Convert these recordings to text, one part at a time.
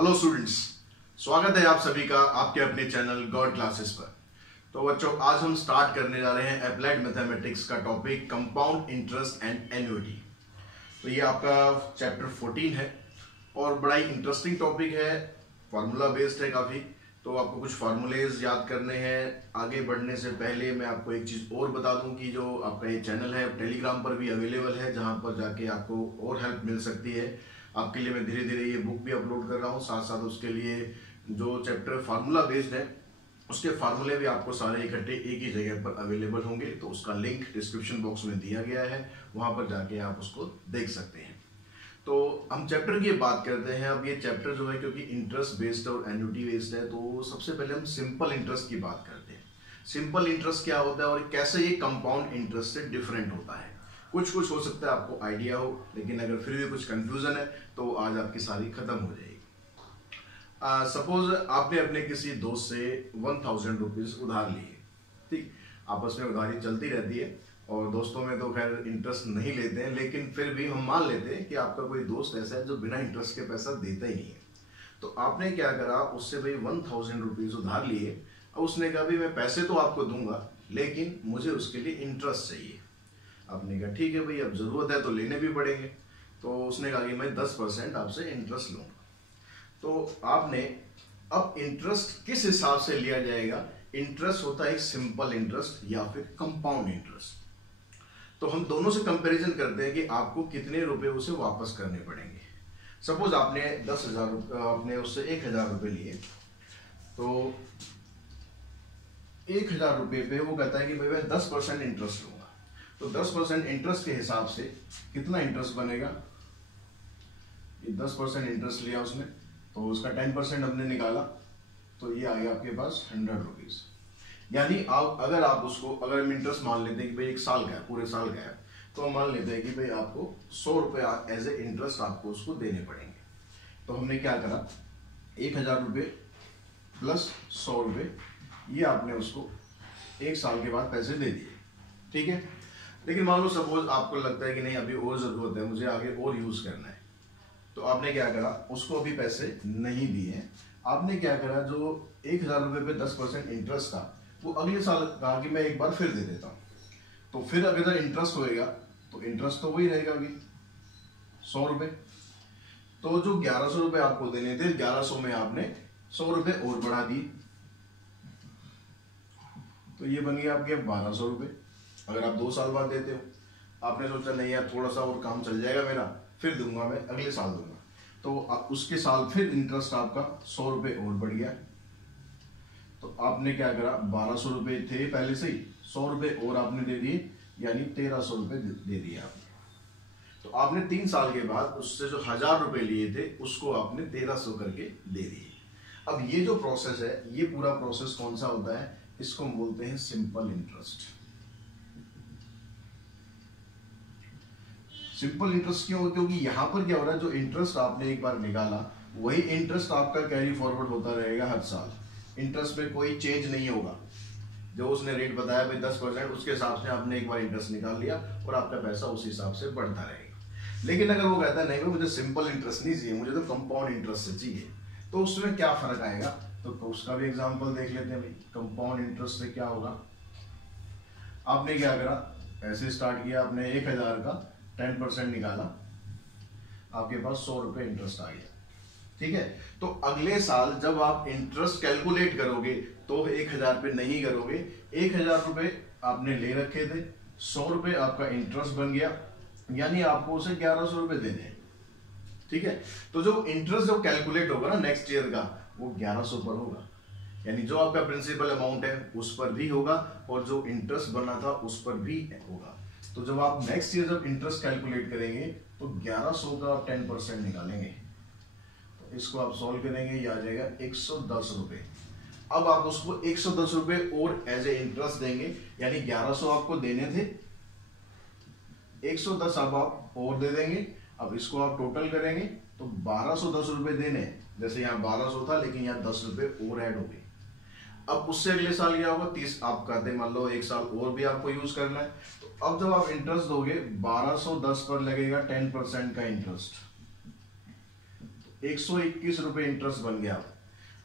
Hello students, स्वागत है आप सभी का आपके अपने चैनल गॉड क्लासेस पर। तो बच्चों, आज हम स्टार्ट करने जा रहे हैं अप्लाइड मैथमेटिक्स का topic compound interest and annuity. तो ये आपका चैप्टर 14 है और बड़ा ही इंटरेस्टिंग टॉपिक है, फार्मूला बेस्ड है काफ़ी। तो आपको कुछ फार्मूलेज याद करने हैं। आगे बढ़ने से पहले मैं आपको एक चीज़ और बता दूं कि जो आपका ये चैनल है टेलीग्राम पर भी अवेलेबल है, जहां पर जाके आपको और हेल्प मिल सकती है। आपके लिए मैं धीरे धीरे ये बुक भी अपलोड कर रहा हूँ, साथ साथ उसके लिए जो चैप्टर फार्मूला बेस्ड है उसके फार्मूले भी आपको सारे इकट्ठे एक ही जगह पर अवेलेबल होंगे। तो उसका लिंक डिस्क्रिप्शन बॉक्स में दिया गया है, वहां पर जाके आप उसको देख सकते हैं। तो हम चैप्टर की बात करते हैं। अब ये चैप्टर जो है, क्योंकि इंटरेस्ट बेस्ड और एन्युटी बेस्ड है, तो सबसे पहले हम सिंपल इंटरेस्ट की बात करते हैं। सिंपल इंटरेस्ट क्या होता है और कैसे ये कंपाउंड इंटरेस्ट से डिफरेंट होता है। कुछ हो सकता है आपको आइडिया हो, लेकिन अगर फिर भी कुछ कंफ्यूजन है तो आज आपकी सारी खत्म हो जाएगी। सपोज आपने अपने किसी दोस्त से 1000 रुपीज उधार लिए, ठीक। आपस में उधारी चलती रहती है और दोस्तों में तो खैर इंटरेस्ट नहीं लेते हैं, लेकिन फिर भी हम मान लेते हैं कि आपका कोई दोस्त ऐसा है जो बिना इंटरेस्ट के पैसा देता ही नहीं है। तो आपने क्या करा, उससे भाई 1000 रुपीज उधार लिए। अब उसने कहा भाई मैं पैसे तो आपको दूंगा, लेकिन मुझे उसके लिए इंटरेस्ट चाहिए। आपने कहा ठीक है भाई, अब जरूरत है तो लेने भी पड़ेंगे। तो उसने कहा कि मैं 10% आपसे इंटरेस्ट लूंगा। तो आपने अब इंटरेस्ट किस हिसाब से लिया जाएगा? इंटरेस्ट होता है एक सिंपल इंटरेस्ट या फिर कंपाउंड इंटरेस्ट। तो हम दोनों से कंपैरिजन करते हैं कि आपको कितने रुपए उसे वापस करने पड़ेंगे। सपोज आपने 10,000 आपने उससे 1,000 रुपए लिए, तो 1,000 रुपए पे वो कहता है कि भाई मैं 10% इंटरेस्ट लूंगा। तो 10% इंटरेस्ट के हिसाब से कितना इंटरेस्ट बनेगा? ये 10% इंटरेस्ट लिया उसने, तो उसका 10% हमने निकाला, तो ये आ गया आपके पास 100 रुपीज। यानी आप अगर आप उसको अगर हम इंटरेस्ट मान लेते हैं कि भाई एक साल का है, पूरे साल का है, तो हम मान लेते हैं कि भाई आपको 100 रुपये एज ए इंटरेस्ट आपको उसको देने पड़ेंगे। तो हमने क्या करा, 1,000 रुपये प्लस 100 रुपये, ये आपने उसको एक साल के बाद पैसे दे दिए, ठीक है। लेकिन मान लो सपोज आपको लगता है कि नहीं अभी और जरूरत है, मुझे आगे और यूज करना है, तो आपने क्या करा, उसको अभी पैसे नहीं दिए। आपने क्या करा, जो 1,000 रुपये पे 10% इंटरेस्ट था, वो अगले साल कहा कि मैं एक बार फिर दे देता हूँ। तो फिर अगर इंटरेस्ट होएगा तो इंटरेस्ट तो वही रहेगा अभी 100 रुपये। तो जो 1100 रुपये आपको देने थे, 1100 में आपने 100 रुपये और बढ़ा दिए, तो ये बन गया आपके 1200 रुपये। अगर आप 2 साल बाद देते हो, आपने सोचा नहीं यार थोड़ा सा और काम चल जाएगा मेरा, फिर दूंगा, मैं अगले साल दूंगा, तो उसके साल फिर इंटरेस्ट आपका 100 रुपये और बढ़ गया। तो आपने क्या करा, 1200 रुपये थे पहले से ही, 100 रुपये और आपने दे दिए, यानी 1300 रुपये दे दिए आपने। तो आपने 3 साल के बाद उससे जो 1000 रुपये लिए थे उसको आपने 1300 करके दे दिए। अब ये जो प्रोसेस है, ये पूरा प्रोसेस कौन सा होता है? इसको हम बोलते हैं सिंपल इंटरेस्ट। सिंपल इंटरेस्ट क्यों? क्योंकि यहां पर क्या हो रहा है, जो इंटरेस्ट आपने एक बार निकाला वही इंटरेस्ट आपका कैरी फॉरवर्ड होता रहेगा हर साल। इंटरेस्ट में कोई चेंज नहीं होगा। जो उसने रेट बताया भाई 10%, उसके हिसाब से आपने एक बार इंटरेस्ट निकाल लिया और आपका पैसा उस हिसाब से बढ़ता रहेगा। लेकिन अगर वो कहता है नहीं भाई मुझे सिंपल इंटरेस्ट नहीं चाहिए, मुझे तो कंपाउंड इंटरेस्ट से चाहिए, तो उसमें क्या फर्क आएगा? तो उसका भी एग्जाम्पल देख लेते हैं भाई। कंपाउंड इंटरेस्ट से क्या होगा, आपने क्या करा, ऐसे स्टार्ट किया, आपने 1,000 का 10% निकाला, आपके पास 100 रुपये इंटरेस्ट आ गया, ठीक है। तो अगले साल जब आप इंटरेस्ट कैलकुलेट करोगे तो 1,000 पे नहीं करोगे, 1,000 रुपये आपने ले रखे थे, 100 रुपये आपका इंटरेस्ट बन गया, यानी आपको उसे 1100 रुपये देने हैं, ठीक है। तो जो इंटरेस्ट जो कैलकुलेट होगा ना नेक्स्ट ईयर का, वो 1100 पर होगा, यानी जो आपका प्रिंसिपल अमाउंट है उस पर भी होगा और जो इंटरेस्ट बना था उस पर भी होगा। तो जब आप नेक्स्ट ईयर जब इंटरेस्ट कैलकुलेट करेंगे तो 1100 का 10% निकालेंगे, तो इसको आप सॉल्व करेंगे, ये आ जाएगा 110 रुपये। अब आप उसको 110 रुपये और एज ए इंटरेस्ट देंगे, यानी 1100 आपको देने थे, 110 अब आप और दे देंगे। अब इसको आप टोटल करेंगे तो 1210 रुपये देने, जैसे यहाँ 1200 था लेकिन यहाँ 10 रुपये और ऐड हो गए। अब उससे अगले साल क्या होगा, 30 आप कहते मान लो एक साल और भी आपको यूज करना है, तो अब जब आप इंटरेस्ट दोगे 1210 पर लगेगा 10% का इंटरेस्ट। 121 रुपये इंटरेस्ट बन गया।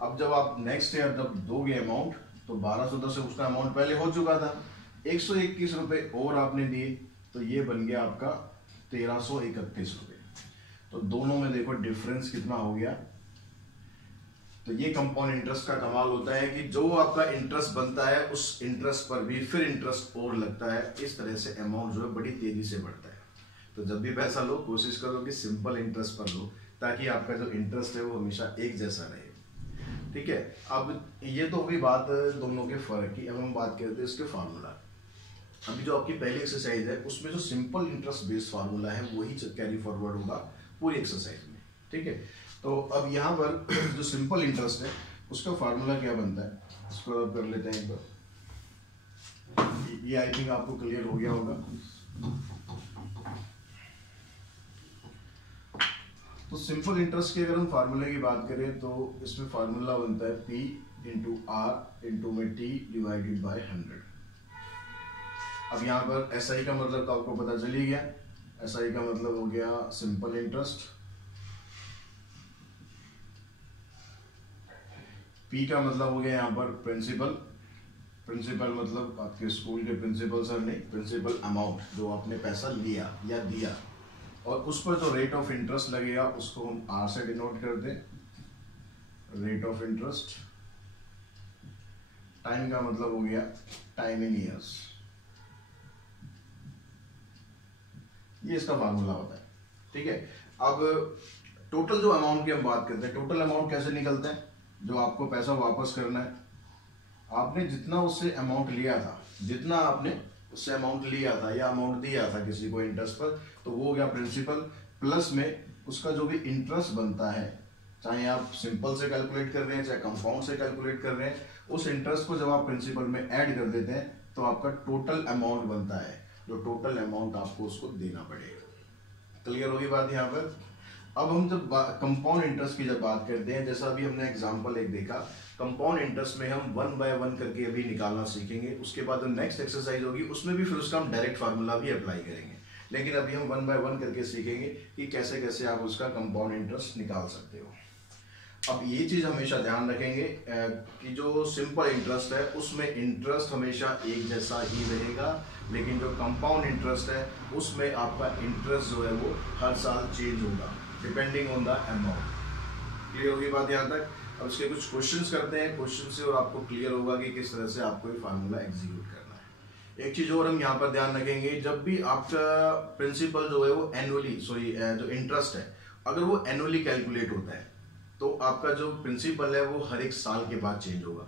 अब जब आप नेक्स्ट ईयर जब दोगे अमाउंट तो 1210 से उसका अमाउंट पहले हो चुका था, 121 रुपये और आपने दिए तो ये बन गया आपका 1331 रुपये। तो दोनों में देखो डिफरेंस कितना हो गया। तो ये कंपाउंड इंटरेस्ट का कमाल होता है कि जो आपका इंटरेस्ट बनता है उस इंटरेस्ट पर भी फिर इंटरेस्ट और लगता है। इस तरह से अमाउंट जो है बड़ी तेजी से बढ़ता है। तो जब भी पैसा लो कोशिश करो कि सिंपल इंटरेस्ट पर लो, ताकि आपका जो इंटरेस्ट है वो हमेशा एक जैसा रहे। ठीक है, अब ये तो होगी बात दोनों के फर्क की। अब हम बात करते हैं इसके फार्मूला। अभी जो आपकी पहली एक्सरसाइज है उसमें जो सिंपल इंटरेस्ट बेस्ड फार्मूला है वही कैरी फॉरवर्ड होगा पूरी एक्सरसाइज में। ठीक है, तो अब यहाँ पर जो सिंपल इंटरेस्ट है उसका फार्मूला क्या बनता है, इसको अब कर लेते हैं एक बार। ये आई थिंक आपको क्लियर हो गया होगा। तो सिंपल इंटरेस्ट की अगर हम फार्मूले की बात करें तो इसमें फार्मूला बनता है P इंटू आर इंटू में T डिवाइडेड बाय 100। अब यहाँ पर SI का मतलब तो आपको पता चल ही गया। SI का मतलब हो गया सिंपल इंटरेस्ट, P का मतलब हो गया यहाँ पर प्रिंसिपल। प्रिंसिपल मतलब आपके स्कूल के प्रिंसिपल सर ने प्रिंसिपल अमाउंट जो आपने पैसा लिया या दिया, और उस पर जो रेट ऑफ इंटरेस्ट लगेगा उसको हम R से डिनोट कर दें, रेट ऑफ इंटरेस्ट। टाइम का मतलब हो गया टाइम इन ईयर्स। ये इसका फार्मूला होता है। ठीक है, अब टोटल जो अमाउंट की हम बात करते हैं, टोटल अमाउंट कैसे निकलते हैं, जो आपको पैसा वापस करना है, आपने जितना उससे अमाउंट लिया था, जितना आपने उससे अमाउंट लिया था या अमाउंट दिया था किसी को इंटरेस्ट पर, तो वो हो गया प्रिंसिपल, प्लस में उसका जो भी इंटरेस्ट बनता है, चाहे आप सिंपल से कैलकुलेट कर रहे हैं चाहे कंपाउंड से कैलकुलेट कर रहे हैं, उस इंटरेस्ट को जब आप प्रिंसिपल में ऐड कर देते हैं तो आपका टोटल अमाउंट बनता है, जो टोटल अमाउंट आपको उसको देना पड़ेगा। क्लियर होगी बात यहाँ पर। अब हम जब कंपाउंड इंटरेस्ट की जब बात करते हैं, जैसा अभी हमने एग्जांपल एक देखा, कंपाउंड इंटरेस्ट में हम 1 बाय 1 करके अभी निकालना सीखेंगे। उसके बाद जो नेक्स्ट एक्सरसाइज होगी उसमें भी फिर उसका हम डायरेक्ट फार्मूला भी अप्लाई करेंगे, लेकिन अभी हम 1 बाय 1 करके सीखेंगे कि कैसे कैसे आप उसका कंपाउंड इंटरेस्ट निकाल सकते हो। अब ये चीज हमेशा ध्यान रखेंगे कि जो सिंपल इंटरेस्ट है उसमें इंटरेस्ट हमेशा एक जैसा ही रहेगा, लेकिन जो कंपाउंड इंटरेस्ट है उसमें आपका इंटरेस्ट जो है वो हर साल चेंज होगा depending on the amount. Clear होगी बात यहाँ तक। अब इसके कुछ क्वेश्चंस करते हैं, क्वेश्चन से और आपको क्लियर होगा कि किस तरह से आपको ये फार्मूला एग्जीक्यूट करना है। एक चीज और हम यहाँ पर ध्यान रखेंगे, जब भी आपका प्रिंसिपल जो है वो एनुअली जो इंटरेस्ट है अगर वो एनुअली कैलकुलेट होता है तो आपका जो प्रिंसिपल है वो हर एक साल के बाद चेंज होगा।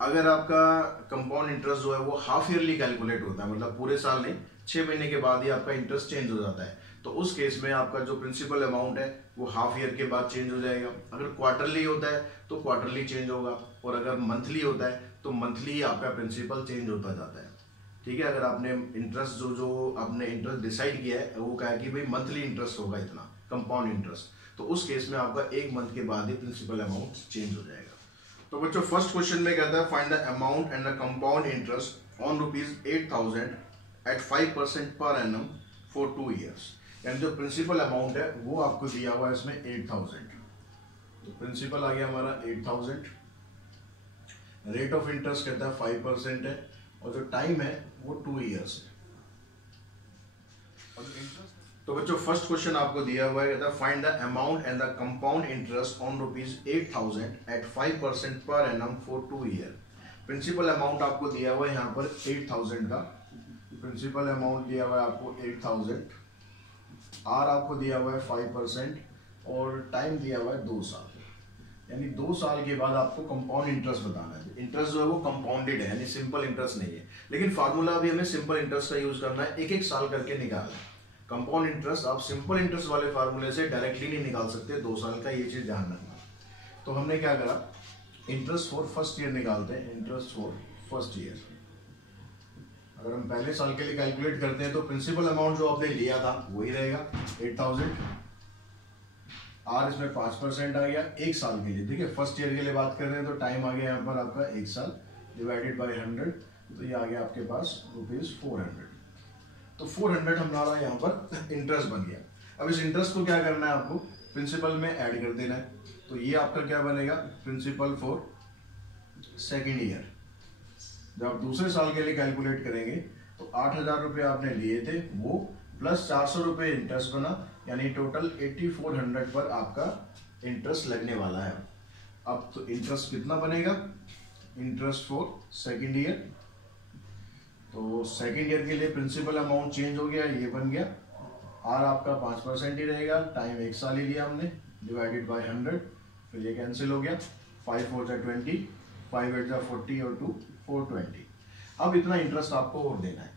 अगर आपका कंपाउंड इंटरेस्ट जो है वो हाफ ईयरली कैलकुलेट होता है, मतलब पूरे साल नहीं 6 महीने के बाद ही आपका इंटरेस्ट चेंज हो जाता है, तो उस केस में आपका जो प्रिंसिपल अमाउंट है वो हाफ ईयर के बाद चेंज हो जाएगा। अगर क्वार्टरली होता है तो क्वार्टरली चेंज होगा, और अगर मंथली होता है तो मंथली आपका प्रिंसिपल चेंज होता जाता है। ठीक है, अगर आपने इंटरेस्ट जो आपने इंटरेस्ट डिसाइड किया है वो कहा कि भाई मंथली इंटरेस्ट होगा इतना कंपाउंड इंटरेस्ट, तो उस केस में आपका 1 मंथ के बाद ही प्रिंसिपल अमाउंट चेंज हो जाएगा। तो बच्चों फर्स्ट क्वेश्चन में कहता है find the amount and the compound interest on ₹8,000 at 5% per annum for 2 years. यानी जो प्रिंसिपल अमाउंट है वो आपको दिया हुआ है इसमें 8,000। तो प्रिंसिपल आ गया हमारा 8,000, रेट ऑफ इंटरेस्ट कहता है 5% है, और जो टाइम है वो 2 ईयर्स है। तो बच्चों फर्स्ट क्वेश्चन आपको दिया हुआ है, find the amount and the compound interest on ₹8,000 at 5% per annum for 2 year. Principal amount आपको दिया हुआ है यहाँ पर 8,000 का, प्रिंसिपल अमाउंट दिया हुआ है आपको 8,000, आर आपको दिया हुआ है 5% और टाइम दिया हुआ है 2 साल। यानी 2 साल के बाद आपको कंपाउंड इंटरेस्ट बताना है। इंटरेस्ट जो है वो कंपाउंडेड है, यानी सिंपल इंटरेस्ट नहीं है, लेकिन फार्मूला भी हमें सिंपल इंटरेस्ट का यूज करना है, 1-1 साल करके निकालना है। कंपाउंड इंटरेस्ट आप सिंपल इंटरेस्ट वाले फार्मूले से डायरेक्टली नहीं निकाल सकते 2 साल का, ये चीज ध्यान रखना। तो हमने क्या करा, इंटरेस्ट फॉर फर्स्ट ईयर निकालते हैं, इंटरेस्ट फॉर फर्स्ट ईयर। अगर हम पहले साल के लिए कैलकुलेट करते हैं तो प्रिंसिपल अमाउंट जो आपने लिया था वही रहेगा 8,000, आर इसमें 5% आ गया 1 साल के लिए। ठीक है, फर्स्ट ईयर के लिए बात कर रहे हैं तो टाइम आ गया यहाँ पर आपका 1 साल डिवाइडेड बाय 100, तो ये आ गया आपके पास ₹400। तो 400 हमारा यहाँ पर इंटरेस्ट बन गया। अब इस इंटरेस्ट को क्या करना है आपको, प्रिंसिपल में ऐड कर देना है। तो ये आपका क्या बनेगा, प्रिंसिपल फॉर सेकेंड ईयर। जब आप दूसरे साल के लिए कैलकुलेट करेंगे तो 8,000 रुपये आपने लिए थे वो प्लस 400 रुपये इंटरेस्ट बना, यानी टोटल 8400 पर आपका इंटरेस्ट लगने वाला है। अब तो इंटरेस्ट कितना बनेगा, इंटरेस्ट फॉर सेकेंड ईयर। तो सेकेंड ईयर के लिए प्रिंसिपल अमाउंट चेंज हो गया, ये बन गया आर आपका 5% ही रहेगा, टाइम 1 साल ही लिया हमने, डिवाइडेड बाय 100, फिर ये कैंसिल हो गया, 5 4 जा 20, 5 8 जा 40 और 2 420। अब इतना इंटरेस्ट आपको और देना है।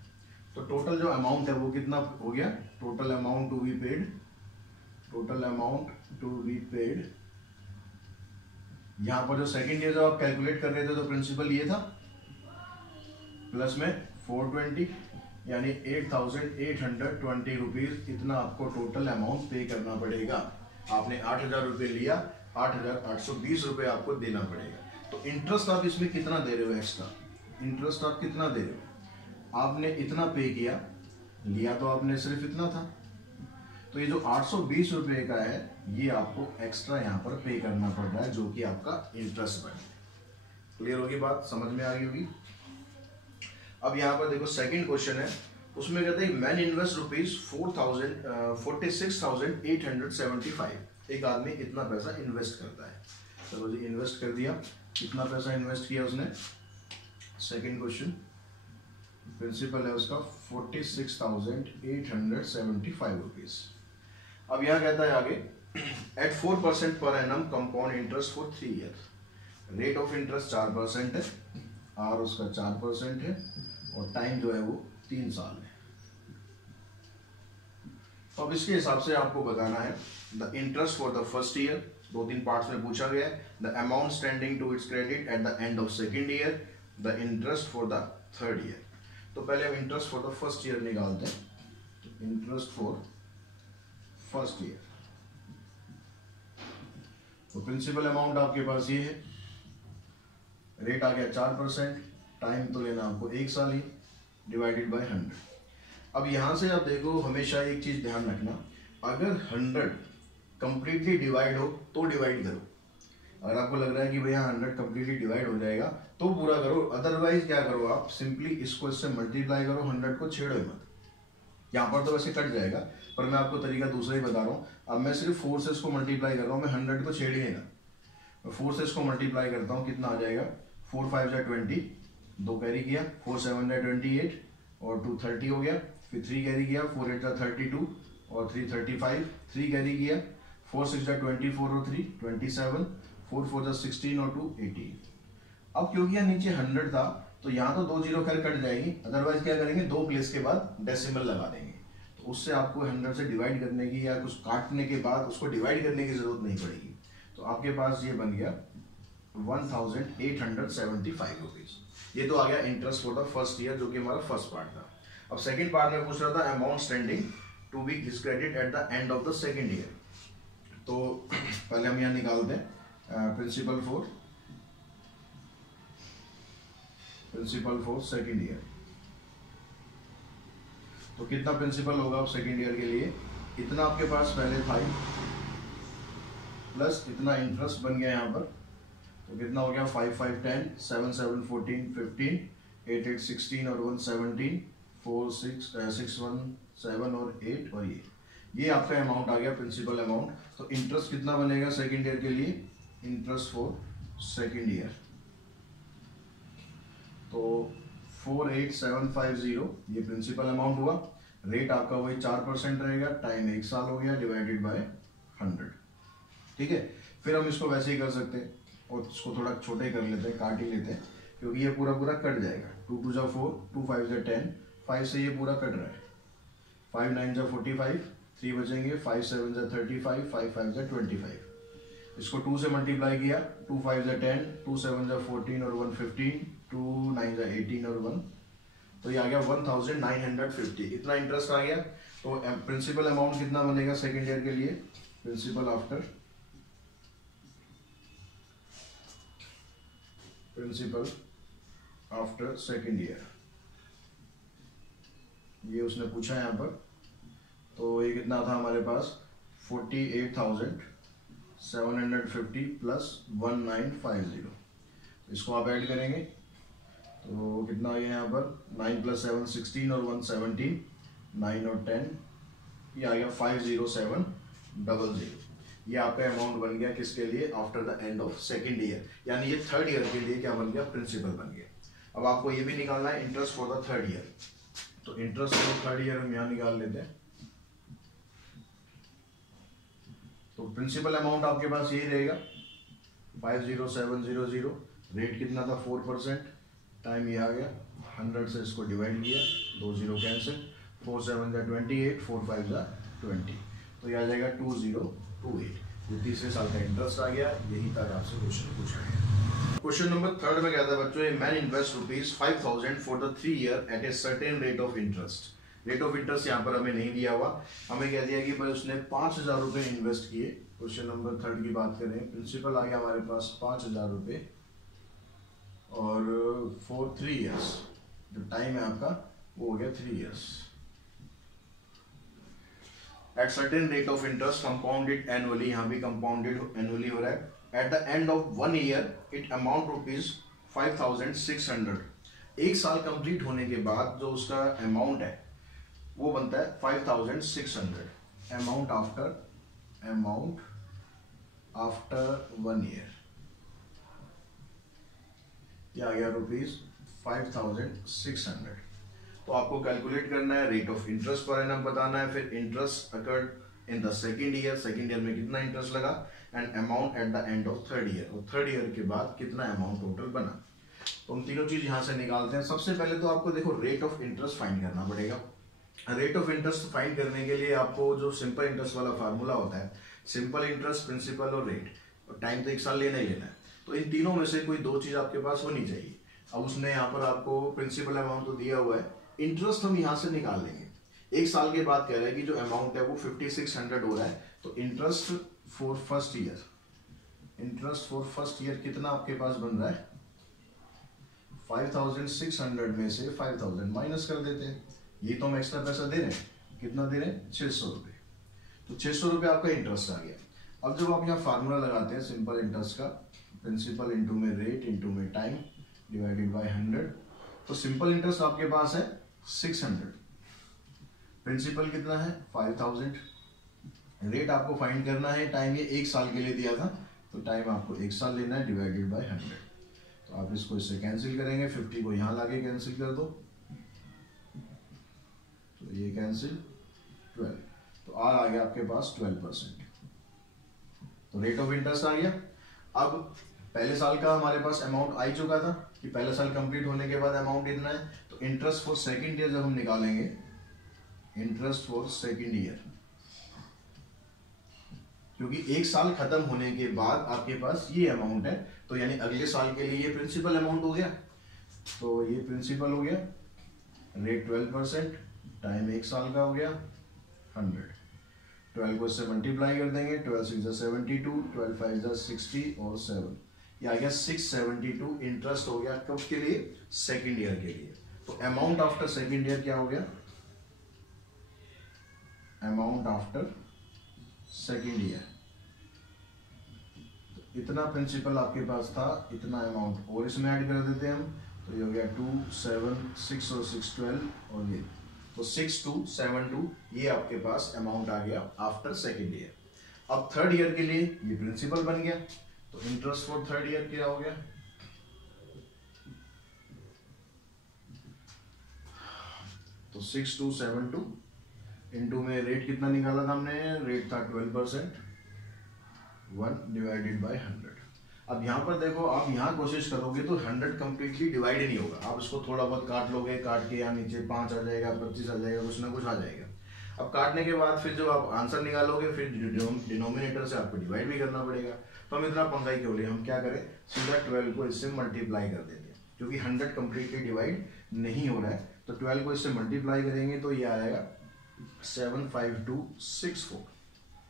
तो टोटल जो अमाउंट है वो कितना हो गया, total amount to be paid, total amount to be paid. यहां पर जो सेकेंड ईयर जब आप कैलकुलेट कर रहे थे तो प्रिंसिपल ये था, प्लस में 420, यानी 8,820 रुपीज, इतना आपको टोटल अमाउंट पे करना पड़ेगा। आपने 8,000 रुपये लिया, 8,820 रुपये आपको देना पड़ेगा। तो इंटरेस्ट आप इसमें कितना दे रहे हो, एक्स्ट्रा इंटरेस्ट आप कितना दे रहे हो, आपने इतना पे किया, लिया तो आपने सिर्फ इतना था, तो ये जो 820 रुपये का है ये आपको एक्स्ट्रा यहाँ पर पे करना पड़ रहा है, जो कि आपका इंटरेस्ट बने। क्लियर होगी बात, समझ में आ गई होगी। अब यहाँ पर देखो सेकंड क्वेश्चन है, उसमें कहते हैं मैन इन्वेस्ट रुपीज 46,875। एक आदमी इतना पैसा इन्वेस्ट करता है, चलो जी इन्वेस्ट कर दिया, कितना पैसा इन्वेस्ट किया उसने। सेकंड क्वेश्चन, प्रिंसिपल है उसका 46,875 रुपीज। अब यहाँ कहता है आगे, at 4% per annum compound interest for 3 year. Rate of interest 4% है, आर उसका 4% है, और टाइम जो है वो 3 साल है। तो अब इसके हिसाब से आपको बताना है the interest for the first year, 2-3 parts में पूछा गया है, the amount standing to its credit at the end of second year, the interest for the third year. तो पहले हम interest for the first year निकालते हैं। इंटरेस्ट फॉर फर्स्ट ईयर, तो प्रिंसिपल अमाउंट आपके पास ये है, रेट आ गया 4%, टाइम तो लेना आपको 1 साल ही, डिवाइडेड बाय 100। अब यहां से आप देखो, हमेशा एक चीज ध्यान रखना, अगर 100 कंप्लीटली डिवाइड हो तो डिवाइड करो। अगर आपको लग रहा है कि भैया 100 कंप्लीटली डिवाइड हो जाएगा तो पूरा करो, अदरवाइज क्या करो, आप सिंपली इसको इससे मल्टीप्लाई करो, 100 को छेड़ो मत। यहाँ पर तो वैसे कट जाएगा, पर मैं आपको तरीका दूसरा ही बता रहा हूँ। अब मैं सिर्फ 4 से इसको मल्टीप्लाई कर रहा हूँ, मैं 100 को छेड़ ही नहीं रहा। मैं 4 से इसको मल्टीप्लाई करता हूँ, कितना आ जाएगा, 4 5 जा 20, 2 कैरी किया, 4 7 जा 28 और 2 30 हो गया, फिर 3 कैरी किया, 4 8 जा 32 और 3 35, 3 कैरी किया, 4 6 जा 24 और 3 27, 4 4 जा 16 और 2 18। अब क्योंकि यहाँ नीचे 100 था तो यहाँ तो 2 जीरो खैर कट जाएगी, अदरवाइज क्या करेंगे, 2 प्लेस के बाद डेसिमल लगा देंगे, तो उससे आपको 100 से डिवाइड करने की या कुछ काटने के बाद उसको डिवाइड करने की जरूरत नहीं पड़ेगी। तो आपके पास ये बन गया 1,875 रुपीज। ये तो आ गया interest for the first year, जो कि हमारा फर्स्ट पार्ट था। अब सेकंड पार्ट में पूछ रहा था amount standing to be credit at the end of the second year. तो पहले हम यहाँ निकालते हैं प्रिंसिपल फॉर सेकंड ईयर। तो कितना प्रिंसिपल होगा अब सेकंड ईयर के लिए, इतना आपके पास पहले था प्लस इतना इंटरेस्ट बन गया यहाँ पर, तो कितना हो गया, 5 5 10, 7 7 14 15, 8 8 16 और 1 17, 4 6 6 1 7 और 8 और ये आपका अमाउंट आ गया प्रिंसिपल अमाउंट। तो इंटरेस्ट कितना बनेगा सेकंड ईयर के लिए, इंटरेस्ट फॉर सेकंड ईयर, तो 48750 ये प्रिंसिपल अमाउंट हुआ, रेट आपका वही 4% रहेगा, टाइम 1 साल हो गया, डिवाइडेड बाय 100। ठीक है, फिर हम इसको वैसे ही कर सकते हैं और इसको थोड़ा छोटे कर लेते हैं, काट ही लेते हैं, क्योंकि ये पूरा कट जाएगा। 2 2 जा 4, 2 5 जा 10, 5 से ये पूरा कट रहा है, 5 9 जा 45, 3 बचेंगे, 5 7 जा 35, 5 5 जा 25। इसको 2 से मल्टीप्लाई किया, 2 5 जा 10, 2 7 जा 14 और 1 15, 2 9 जा 18 और 1, तो ये आ गया 1950। इतना इंटरेस्ट आ गया। तो प्रिंसिपल अमाउंट कितना बनेगा सेकेंड ईयर के लिए, प्रिंसिपल आफ्टर सेकेंड ईयर, ये उसने पूछा यहाँ पर। तो ये कितना था हमारे पास, 48,750 प्लस 1950, इसको आप ऐड करेंगे तो कितना आ गया यहाँ पर 9 + 7 16 और 1 17, 9 और 10, ये आ गया 50700। ये आपका अमाउंट बन गया किसके लिए, after the end of second year, यानी ये थर्ड ईयर के लिए क्या बन गया, प्रिंसिपल बन गया। अब आपको ये भी निकालना है interest for the third year, तो इंटरेस्ट फॉर थर्ड ईयर हम यहाँ निकाल लेते हैं। तो प्रिंसिपल अमाउंट आपके पास यही रहेगा 50700, रेट कितना था 4%, टाइम ये आ गया 100 से इसको डिवाइड किया, 2 0 कैंसिल, 4 7 = 28, 4 5 = 20, तो ये आ जाएगा 2028। ये तीसरे साल का इंटरेस्ट आ गया। यही तक आपसे क्वेश्चन पूछा गया। क्वेश्चन नंबर 3 में क्या था बच्चों, a man invest ₹5000 for the 3 year at a certain rate of interest. Rate of interest यहाँ पर हमें नहीं दिया हुआ, हमें क्या दिया कि भाई उसने 5000 रुपये इन्वेस्ट किए। क्वेश्चन नंबर 3 की बात करें, प्रिंसिपल आ गया हमारे पास 5000 रुपये और फॉर 3 ईयर्स, जो टाइम है आपका वो हो गया 3 years. At certain rate of interest compounded annually, यहाँ भी कंपाउंडेड एनुअली हो रहा है। Eight the end of 1 year it amount ₹5600। एक साल कंप्लीट होने के बाद जो उसका अमाउंट है वो बनता है 5600। अमाउंट आफ्टर 1 ईयर, ये आ गया ₹5600। तो आपको कैलकुलेट करना है, rate of interest per annum बताना है, फिर interest occurred in the second year, second year में कितना इंटरेस्ट लगा, and amount at the end of third year, और थर्ड ईयर के बाद कितना अमाउंट टोटल बना। तो हम तीनों चीज यहां से निकालते हैं। सबसे पहले तो आपको देखो रेट ऑफ इंटरेस्ट फाइंड करना पड़ेगा। रेट ऑफ इंटरेस्ट फाइंड करने के लिए आपको जो सिंपल इंटरेस्ट वाला फार्मूला होता है, सिंपल इंटरेस्ट, प्रिंसिपल और रेट, और टाइम तो एक साल लेना ही लेना है, तो इन तीनों में से कोई दो चीज आपके पास होनी चाहिए। अब उसने यहाँ पर आपको प्रिंसिपल अमाउंट तो दिया हुआ है, इंटरेस्ट हम यहाँ से निकाल लेंगे। एक साल के बाद कह रहा है कि जो अमाउंट है वो 5600 हो रहा है, तो interest for first year, interest for first year कितना आपके पास बन रहा है, 5600 में से 5000 माइनस कर देते हैं। ये तो हम एक्स्ट्रा पैसा दे रहे हैं, कितना दे रहे हैं, 600 रुपये। तो 600 रुपये आपका इंटरेस्ट आ गया। अब जब आप यहाँ फार्मूला लगाते हैं सिंपल इंटरेस्ट का, प्रिंसिपल इंटू में रेट इंटू में टाइम डिवाइडेड बाय 100, तो सिंपल इंटरेस्ट आपके पास है 600, प्रिंसिपल कितना है 5000, रेट आपको फाइंड करना है, टाइम ये एक साल के लिए दिया था, तो टाइम आपको एक साल लेना है, डिवाइडेड बाय 100। तो आप इसको इससे कैंसिल करेंगे, 50 को यहाँ लाके कैंसिल कर दो, तो ये कैंसिल 12, तो आर आ गया आपके पास 12%। तो रेट ऑफ इंटरेस्ट आ गया। अब पहले साल का हमारे पास अमाउंट आ ही चुका था कि पहले साल कंप्लीट होने के बाद अमाउंट इतना है, तो इंटरेस्ट फॉर सेकंड ईयर जब हम निकालेंगे, इंटरेस्ट फॉर सेकंड ईयर, क्योंकि एक साल खत्म होने के बाद आपके पास ये अमाउंट है, तो यानी अगले साल के लिए ये प्रिंसिपल अमाउंट हो गया, तो ये प्रिंसिपल हो गया, रेट 12%, टाइम एक साल का हो गया 100, 12 को इससे मल्टीप्लाई कर देंगे, 12 6 = 72, 12 5 = 60 और 7, ये आ गया 672 इंटरेस्ट हो गया। कब के लिए, सेकेंड ईयर के लिए। तो अमाउंट आफ्टर सेकेंड ईयर क्या हो गया, अमाउंट आफ्टर सेकेंड ईयर, तो इतना प्रिंसिपल आपके पास था, इतना अमाउंट और इसमें ऐड कर देते हैं हम, तो ये हो गया 2 7 6 और 6 12, और ये तो 6272 ये आपके पास अमाउंट आ गया आफ्टर सेकेंड ईयर। अब थर्ड ईयर के लिए ये प्रिंसिपल बन गया, तो इंटरेस्ट फॉर थर्ड ईयर क्या हो गया, तो 6272 इंटू में रेट कितना निकाला था हमने, रेट था 12%, 1 डिवाइडेड बाय 100। अब यहाँ पर देखो, आप यहाँ कोशिश करोगे तो 100 कंप्लीटली डिवाइड ही नहीं होगा, आप इसको थोड़ा बहुत काट लोगे, काट के यहाँ नीचे 5 आ जाएगा, 25 आ जाएगा, कुछ ना कुछ आ जाएगा। अब काटने के बाद फिर जब आप आंसर निकालोगे, फिर डिनोमिनेटर से आपको डिवाइड भी करना पड़ेगा, तो हम इतना पंगा ही क्यों ले, हम क्या करें, सीधा 12 को इससे मल्टीप्लाई कर देते हैं, क्योंकि 100 कंप्लीटली डिवाइड नहीं हो रहा है, तो 12 को इससे मल्टीप्लाई करेंगे तो ये आएगा 75264,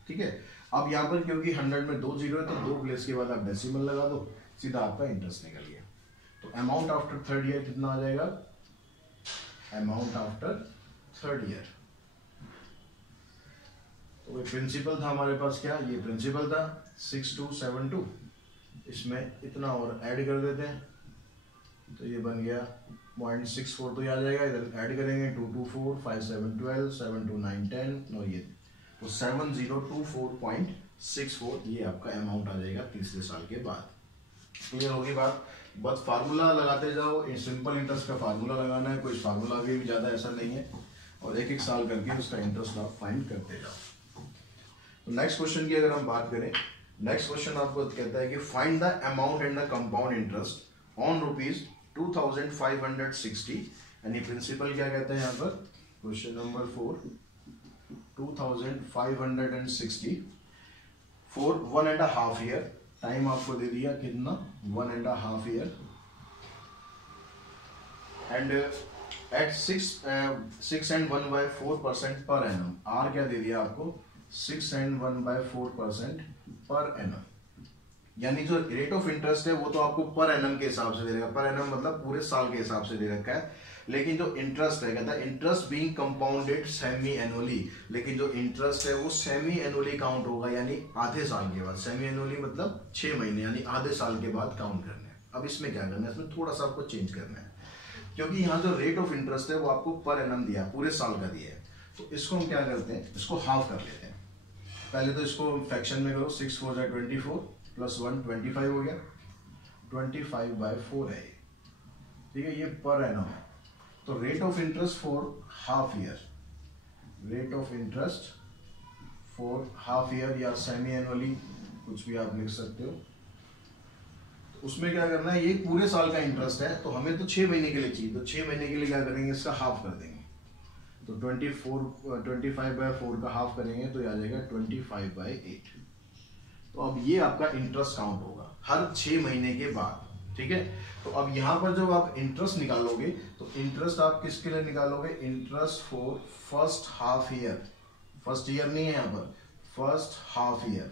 ठीक है। अब यहाँ पर क्योंकि 100 में 2 जीरो है, तो 2 प्लेस के बाद आप डेसिमल लगा दो, सीधा आपका इंटरेस्ट निकल गया। तो अमाउंट आफ्टर थर्ड ईयर कितना आ जाएगा, अमाउंट आफ्टर थर्ड ईयर, तो प्रिंसिपल था हमारे पास, क्या ये प्रिंसिपल था 6272, इसमें इतना और ऐड कर देते हैं तो ये बन गया 0.64, तो ये आ जाएगा, इधर ऐड करेंगे 224 5 7 12 7 2 9 10 और ये तो 7024.64 ये आपका अमाउंट आ जाएगा तीसरे साल के बाद। क्लियर होगी बात? बस फार्मूला लगाते जाओ, सिंपल इंटरेस्ट का फार्मूला लगाना है, कोई फार्मूला भी ज़्यादा ऐसा नहीं है, और एक एक साल करके उसका इंटरेस्ट आप फाइंड करते जाओ। तो नेक्स्ट क्वेश्चन की अगर हम बात करें, नेक्स्ट क्वेश्चन आपको कहता है कि find the amount and the compound interest on ₹2560, यानी प्रिंसिपल क्या कहते हैं यहाँ पर, question number 4 2560 for 1.5 year, time आपको दे दिया कितना 1.5 year, and eight 6 and 1/4% per annum, are क्या दे दिया आपको 6 and 1/4% पर एनम, यानी जो रेट ऑफ इंटरेस्ट है वो तो आपको पर एनम के हिसाब से दे देगा, पर एनम मतलब पूरे साल के हिसाब से दे रखा है, लेकिन जो इंटरेस्ट है कहता है interest being compounded semi annually, लेकिन जो इंटरेस्ट है वो सेमी एनुअली काउंट होगा, यानी आधे साल के बाद, सेमी एनुअली मतलब 6 महीने यानी आधे साल के बाद काउंट करने हैं। अब इसमें क्या करना है, इसमें थोड़ा सा आपको चेंज करना है, क्योंकि यहाँ जो रेट ऑफ इंटरेस्ट है वो आपको पर एनम दिया, पूरे साल का दिया है, तो इसको हम क्या करते हैं, इसको हाफ कर लेते हैं। पहले तो इसको फ्रैक्शन में करो, 6 4 24 प्लस 1 25 हो गया, 25/4 है, ठीक है, ये पर एनम है। तो rate of interest for half year, rate of interest for half year या सेमी एनुअली कुछ भी आप लिख सकते हो, तो उसमें क्या करना है, ये पूरे साल का इंटरेस्ट है तो हमें तो 6 महीने के लिए चाहिए, तो 6 महीने के लिए क्या करेंगे, इसका हाफ कर देंगे, तो 25/4 का हाफ करेंगे तो ये आ जाएगा 25/8। तो अब ये आपका इंटरेस्ट काउंट होगा हर 6 महीने के बाद, ठीक है। तो अब यहाँ पर जब आप इंटरेस्ट निकालोगे तो इंटरेस्ट आप किसके लिए निकालोगे, interest for first half year, first year नहीं है यहाँ पर, फर्स्ट हाफ ईयर,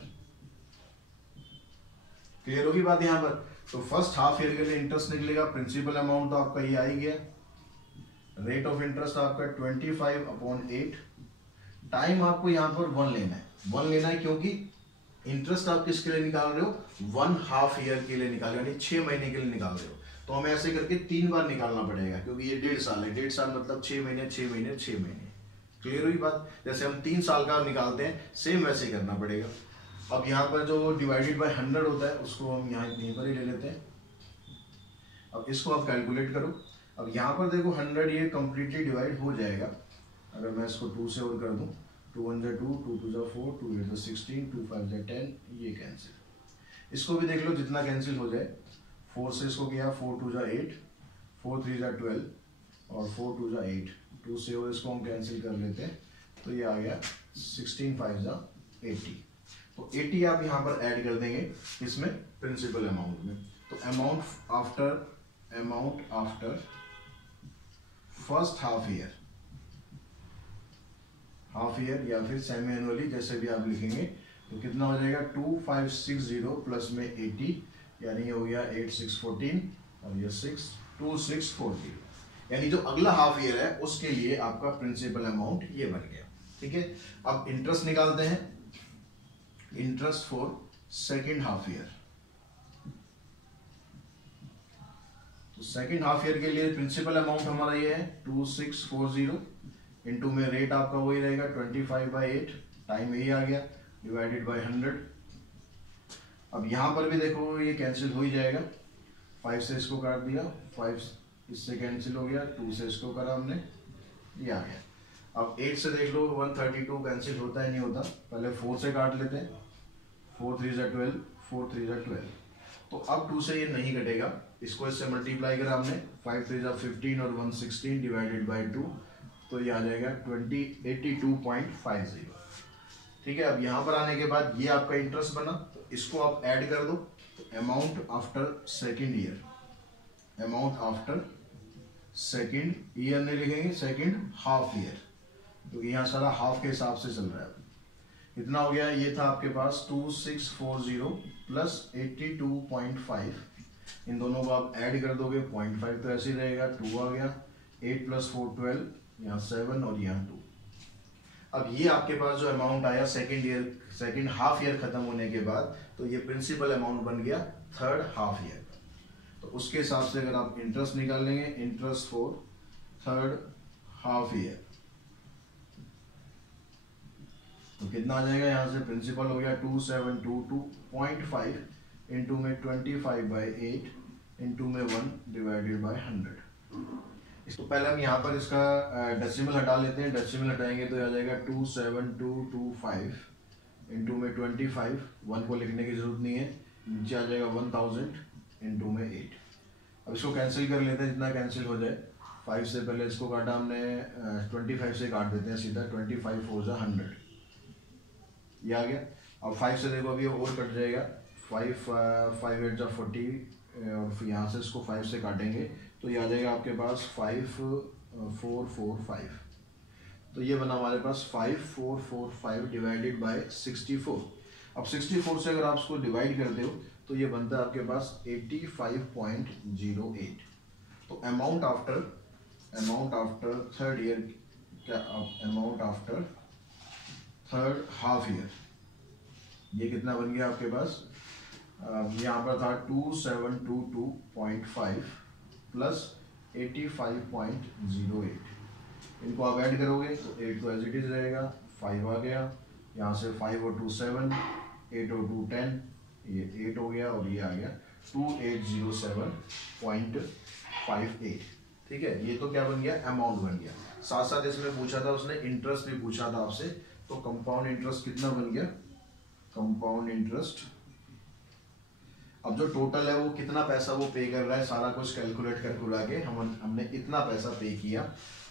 क्लियर होगी बात यहाँ पर। तो फर्स्ट हाफ ईयर के लिए इंटरेस्ट निकलेगा, प्रिंसिपल अमाउंट तो आपका ये आ ही गया, रेट ऑफ इंटरेस्ट आपका 25/8, टाइम आपको यहाँ पर 1 लेना है, 1 लेना है क्योंकि इंटरेस्ट आप किसके लिए निकाल रहे हो, 1/2 ईयर के लिए निकाल रहे हो, यानी 6 महीने के लिए निकाल रहे हो, तो हमें ऐसे करके 3 बार निकालना पड़ेगा, क्योंकि ये 1.5 साल है, 1.5 साल मतलब 6 महीने 6 महीने 6 महीने, क्लियर हुई बात। जैसे हम 3 साल का निकालते हैं सेम वैसे ही करना पड़ेगा। अब यहाँ पर जो डिवाइडेड बाय 100 होता है उसको हम यहाँ यहीं पर ही ले लेते हैं। अब इसको आप कैलकुलेट करो, अब यहाँ पर देखो 100 ये कंप्लीटली डिवाइड हो जाएगा, अगर मैं इसको 2 से और कर दूँ, 2 1 2 2 2 4 2 8 16 2 5 10, ये कैंसिल, इसको भी देख लो जितना कैंसिल हो जाए, 4 से इसको किया 4 2 8 4 3 12 और 4 2 8, 2 से और इसको हम कैंसिल कर लेते हैं तो ये आ गया 16 5 80, तो 80 आप यहाँ पर ऐड कर देंगे इसमें प्रिंसिपल अमाउंट में। तो amount after first half year, half year या फिर सेमी एनुअली जैसे भी आप लिखेंगे, तो कितना हो जाएगा 2560 प्लस में 80, यानी ये हो गया 8614 और ये 62640, यानी जो अगला हाफ ईयर है उसके लिए आपका प्रिंसिपल अमाउंट ये बन गया, ठीक है। अब इंटरेस्ट निकालते हैं, interest for second half year, तो सेकेंड हाफ ईयर के लिए प्रिंसिपल अमाउंट हमारा ये है 2640, इनटू में रेट आपका वही रहेगा 25/8, टाइम यही आ गया, डिवाइडेड बाय 100। अब यहां पर भी देखो ये कैंसिल हो ही जाएगा, 5 से इसको काट दिया, 5 इससे कैंसिल हो गया, 2 से इसको करा हमने, ये आ गया। अब 8 से देख लो 132 कैंसिल होता है नहीं होता, पहले 4 से काट लेते हैं, 4 3 12 4 3 12, तो अब 2 से ये नहीं कटेगा, इसको इससे मल्टीप्लाई करा हमने, 5 3 15 और 116 डिवाइडेड बाय 2, तो ये आ जाएगा 82.50, ठीक है। अब यहाँ पर आने के बाद ये आपका इंटरेस्ट बना, तो इसको आप ऐड कर दो, तो amount after second year, amount after second year नहीं लिखेंगे, सेकेंड हाफ ईयर, तो यहाँ सारा हाफ के हिसाब से चल रहा है। इतना हो गया, ये था आपके पास 2640 प्लस 82.5, इन दोनों को आप ऐड कर दोगे, 0.5 तो ऐसे ही रहेगा, 2 आ गया, 8 + 4 12, यहाँ 7 और यहाँ 2। अब ये आपके पास जो अमाउंट आया सेकेंड हाफ ईयर खत्म होने के बाद, तो ये प्रिंसिपल अमाउंट बन गया थर्ड हाफ ईयर। तो उसके हिसाब से अगर आप इंटरेस्ट निकालेंगे, interest for third half year, तो कितना आ जाएगा, यहां से प्रिंसिपल हो गया 2722.5 इंटू में 25/8 इंटू में 1 डिवाइडेड बाय 100। इसको पहले हम यहाँ पर इसका डेसिमल हटा लेते हैं। डेसिमल हटाएंगे तो आ जाएगा 27225 इंटू में 25, 1 को लिखने की जरूरत नहीं है, नीचे आ जाएगा 1000 इंटू में 8। अब इसको कैंसिल कर लेते हैं, जितना कैंसिल हो जाए। 5 से पहले इसको काटा हमने, 25 से काट देते हैं सीधा, 25 4 जा 100, ये आ गया। अब 5 से देखो अभी और कट जाएगा, 5 8 जा 40, और यहाँ से इसको 5 से काटेंगे तो ये आ जाएगा आपके पास 5445। तो ये बना हमारे पास 5445 डिवाइडेड बाय 64। अब 64 से अगर आप इसको डिवाइड करते हो तो ये बनता है आपके पास 85.08। तो अमाउंट आफ्टर थर्ड ईयर, क्या amount after third half year, ये कितना बन गया आपके पास, यहाँ पर था 2722.5 प्लस 85.08। इनको आप ऐड करोगे तो 8 तो एज इट इज रहेगा, 5 आ गया, यहाँ से 5 और 2 7, 8 और 2 10, ये 8 हो गया, और ये आ गया 2807.58। ठीक है, ये तो क्या बन गया, अमाउंट बन गया। साथ साथ इसमें पूछा था उसने, इंटरेस्ट भी पूछा था आपसे, तो कंपाउंड इंटरेस्ट कितना बन गया, कंपाउंड इंटरेस्ट, अब जो टोटल है वो कितना पैसा वो पे कर रहा है, सारा कुछ कैलकुलेट करके हमने इतना पैसा पे किया,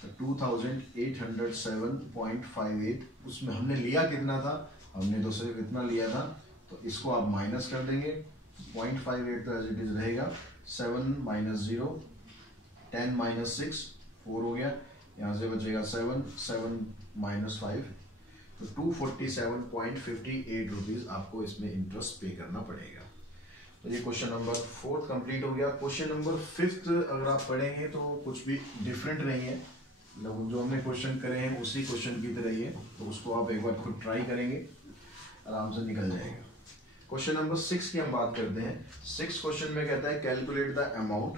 तो 2807.58। उसमें हमने लिया कितना था, हमने तो सिर्फ इतना लिया था, तो इसको आप माइनस कर देंगे, 0.58 तो एज इट इज रहेगा, 7 - 0 10 - 6 4 हो गया, यहाँ से बचेगा 7 5, तो 247.58 रुपीज आपको इसमें इंटरेस्ट पे करना पड़ेगा। तो ये क्वेश्चन नंबर 4 कंप्लीट हो गया। क्वेश्चन नंबर 5 अगर आप पढ़ेंगे तो कुछ भी डिफरेंट नहीं है, मतलब जो हमने क्वेश्चन करे हैं उसी क्वेश्चन की तरह ही है, तो उसको आप एक बार खुद ट्राई करेंगे, आराम से निकल जाएगा। क्वेश्चन नंबर 6 की हम बात करते हैं। 6 क्वेश्चन में कहता है calculate the amount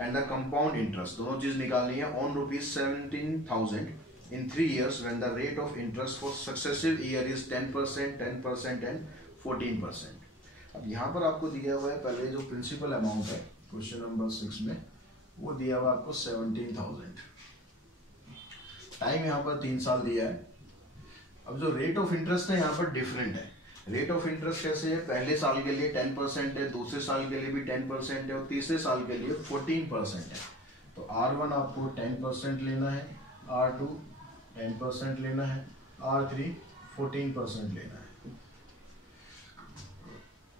and the compound interest, दोनों चीज निकालनी है, on ₹17,000 in 3 years when the rate of interest for successive year is 10%, 10% and 14%। अब यहाँ पर आपको दिया हुआ है पहले जो प्रिंसिपल अमाउंट है क्वेश्चन नंबर 6 में, वो दिया हुआ आपको 17,000, टाइम यहाँ पर 3 साल दिया है। अब जो रेट ऑफ इंटरेस्ट है यहाँ पर डिफरेंट है। रेट ऑफ इंटरेस्ट कैसे है, पहले साल के लिए 10% है, दूसरे साल के लिए भी 10% है, और तीसरे साल के लिए 14% है। तो R1 आपको 10% लेना है, R2 10% लेना है, R3 14% लेना है।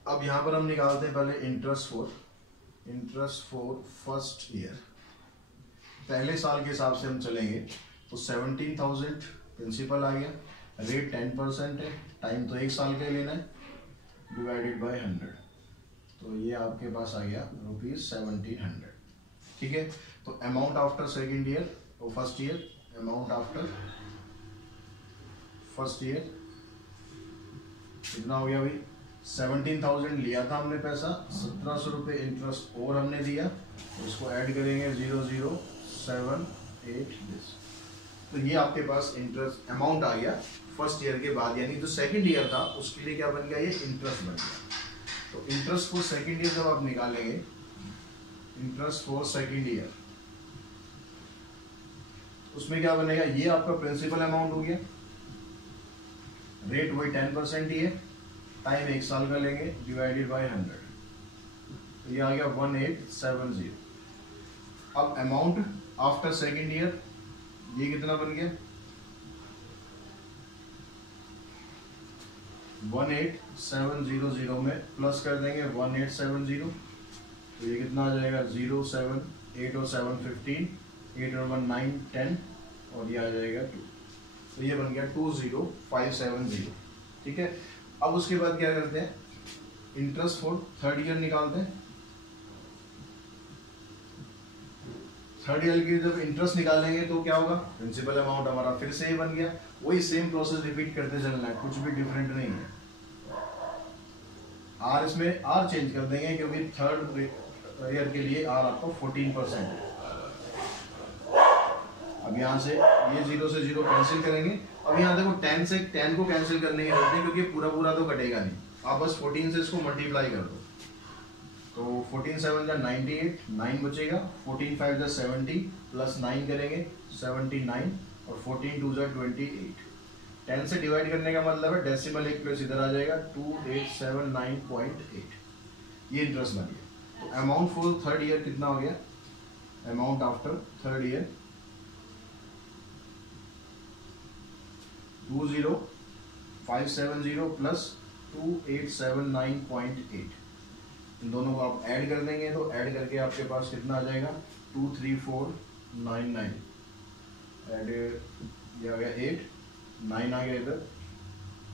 अब यहाँ पर हम निकालते हैं पहले इंटरेस्ट फॉर फर्स्ट ईयर। पहले साल के हिसाब से हम चलेंगे तो 17,000 प्रिंसिपल आ गया, रेट 10% है, टाइम तो 1 साल का लेना है, डिवाइडेड बाय 100, तो ये आपके पास आ गया ₹1700। ठीक है, तो अमाउंट आफ्टर सेकेंड ईयर और first year, amount after first year कितना हो गया भाई, 17,000 लिया था हमने पैसा, 1700 रुपये इंटरेस्ट और हमने दिया, तो इसको ऐड करेंगे 0078 दिस, तो ये आपके पास इंटरेस्ट अमाउंट आ गया फर्स्ट ईयर के बाद, यानी जो सेकंड ईयर था उसके लिए क्या बन गया, ये इंटरेस्ट बन गया। तो इंटरेस्ट फॉर सेकंड ईयर जब आप निकालेंगे, इंटरेस्ट फॉर सेकंड ईयर, उसमें क्या बनेगा, ये आपका प्रिंसिपल अमाउंट हो गया, रेट वही 10% ही है, टाइम 1 साल का लेंगे, डिवाइडेड बाय 100, तो ये आ गया 1870। अब अमाउंट आफ्टर सेकेंड ईयर, ये कितना बन गया, 18700 में प्लस कर देंगे 1870, तो ये कितना आ जाएगा 07 8 और 7 15, 8 और 1 9 10, और ये आ जाएगा 2, तो ये बन गया 20570। ठीक है, अब उसके बाद क्या करते हैं, इंटरेस्ट फॉर थर्ड ईयर निकालते हैं। थर्ड ईयर के जब इंटरेस्ट निकालेंगे तो क्या होगा, प्रिंसिपल अमाउंट हमारा फिर से ही बन गया, वही सेम प्रोसेस रिपीट करते चलना है, कुछ भी डिफरेंट नहीं है। आर इसमें आर चेंज कर देंगे क्योंकि थर्ड ईयर के लिए आर आपको 14% है। अब यहाँ से ये 0 से 0 कैंसिल करेंगे। अब यहाँ देखो 10 से 10 को कैंसिल करने की जरूरत नहीं क्योंकि पूरा पूरा तो कटेगा नहीं, आप बस 14 से इसको मल्टीप्लाई कर दो। तो 14 7 का 98, 9 बचेगा, 14 5 का 70 प्लस 9 करेंगे 79 और 14 2 का 28। 10 से डिवाइड करने का मतलब है डेसिमल एक प्लस इधर आ जाएगा 2879.8, ये इंटरेस्ट बन गया। तो अमाउंट फॉर थर्ड ईयर कितना हो गया, amount after third year 20570 plus 2879.8। इन दोनों को आप ऐड कर देंगे तो ऐड करके आपके पास कितना आ जाएगा 23499। ऐड ये आ गया 8, 9 आ गया इधर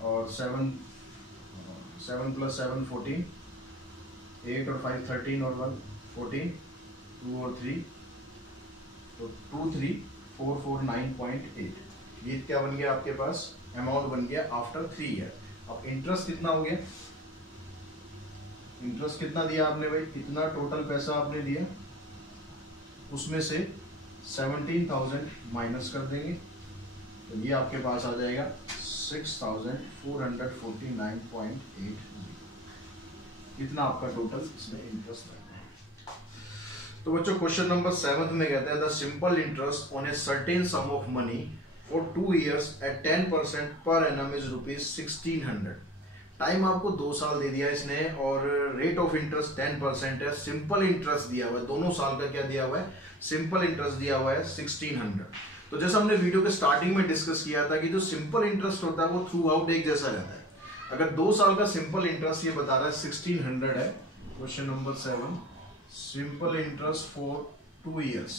और 7 प्लस 7 14, 8 और 5 13 और 1 14, 2 और 3 तो 23449.8। ये क्या बन गया आपके पास, अमाउंट बन गया आफ्टर 3 ईयर। अब इंटरेस्ट कितना हो गया, इंटरेस्ट कितना दिया आपने भाई, कितना टोटल पैसा आपने दिया, उसमें से 17,000 माइनस कर देंगे तो ये आपके पास आ जाएगा 6,449.8। कितना आपका टोटल इसमें इंटरेस्ट लगता है। तो बच्चों क्वेश्चन नंबर 7 में कहता है the simple interest on a certain some of money for 2 years at 10% per annum is ₹1600। Time आपको 2 साल दे दिया इसने और रेट ऑफ इंटरेस्ट 10% है, सिंपल इंटरेस्ट दिया हुआ है, दोनों साल का क्या दिया हुआ है, सिंपल इंटरेस्ट दिया हुआ है 1600। तो जैसा हमने वीडियो के स्टार्टिंग में डिस्कस किया था कि जो सिंपल इंटरेस्ट होता है वो थ्रू आउट एक जैसा रहता है। अगर 2 साल का सिंपल इंटरेस्ट ये बता रहा है 1600 है, question number 7 simple interest for 2 years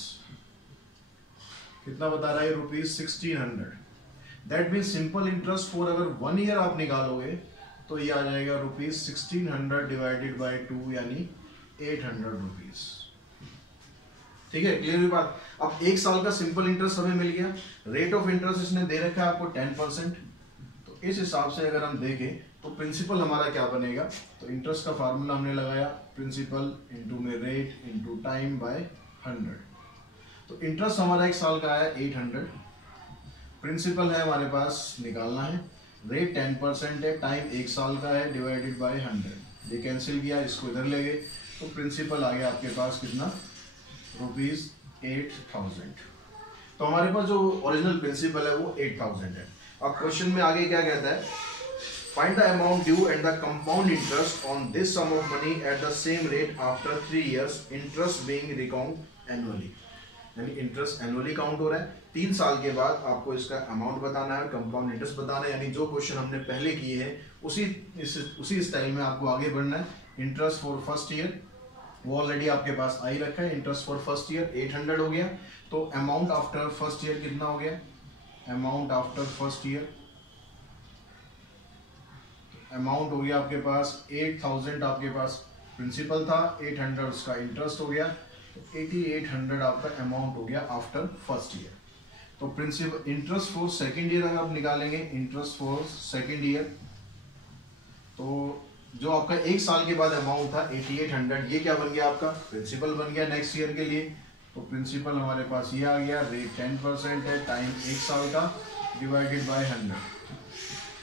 कितना बता रहा है ₹1600। That mean simple interest for अगर 1 year आप निकालोगे तो ये आ जाएगा ₹1600 डिवाइडेड बाय 2 यानी ₹800। ठीक है, क्लियर हुई बात। अब 1 साल का सिंपल इंटरेस्ट हमें मिल गया, रेट ऑफ इंटरेस्ट इसने दे रखा है आपको 10%। तो इस हिसाब से अगर हम देखें तो प्रिंसिपल हमारा क्या बनेगा, तो इंटरेस्ट का फार्मूला हमने लगाया प्रिंसिपल इंटू में रेट इंटू टाइम बाय 100। तो इंटरेस्ट हमारा 1 साल का है 800, प्रिंसिपल है हमारे पास निकालना है, रेट 10% है, टाइम 1 साल का है डिवाइडेड बाय 100। ये कैंसिल किया, इसको इधर ले गए तो प्रिंसिपल आ गया आपके पास कितना ₹8000। तो हमारे पास जो ओरिजिनल प्रिंसिपल है वो 8000 है। अब क्वेश्चन में आगे क्या कहता है, find the amount due and the compound interest on this sum of money at the same rate after 3 years, interest being recount annually. यानी इंटरेस्ट एनुअली काउंट हो रहा है, 3 साल के बाद आपको इसका अमाउंट बताना है, कंपाउंड इंटरेस्ट बताना है। यानी जो क्वेश्चन हमने पहले किए हैं उसी स्टाइल में आपको आगे बढ़ना है। इंटरेस्ट फॉर फर्स्ट ईयर वो ऑलरेडी आपके पास आ ही रखा है, इंटरेस्ट फॉर फर्स्ट ईयर 800 हो गया। तो अमाउंट आफ्टर फर्स्ट ईयर कितना हो गया, amount after first year amount हो गया आपके पास 8000, आपके पास प्रिंसिपल था 800, उसका इंटरेस्ट हो गया तो 8800 आपका अमाउंट हो गया आफ्टर फर्स्ट ईयर। तो principal interest for second year अगर आप निकालेंगे, इंटरेस्ट फॉर सेकंड ईयर तो जो आपका 1 साल के बाद अमाउंट था 8800, ये क्या बन गया आपका प्रिंसिपल बन गया नेक्स्ट ईयर के लिए। तो प्रिंसिपल हमारे पास ये आ गया, रेट 10% है, टाइम 1 साल का डिवाइडेड बाय 100,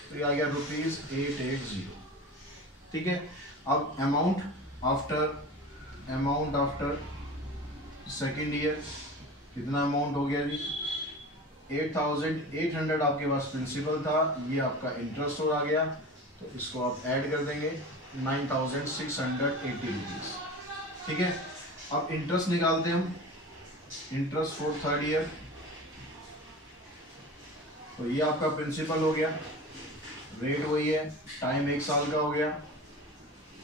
तो ये आ गया ₹880। ठीक है, अब अमाउंट आफ्टर सेकेंड ईयर कितना अमाउंट हो गया जी, 8800 आपके पास प्रिंसिपल था, ये आपका इंटरेस्ट हो आ गया तो इसको आप ऐड कर देंगे 9680 ₹। ठीक है, अब इंटरेस्ट निकालते हैं हम, इंटरेस्ट फॉर थर्ड ईयर तो ये आपका प्रिंसिपल हो गया, रेट वही है, टाइम 1 साल का हो गया,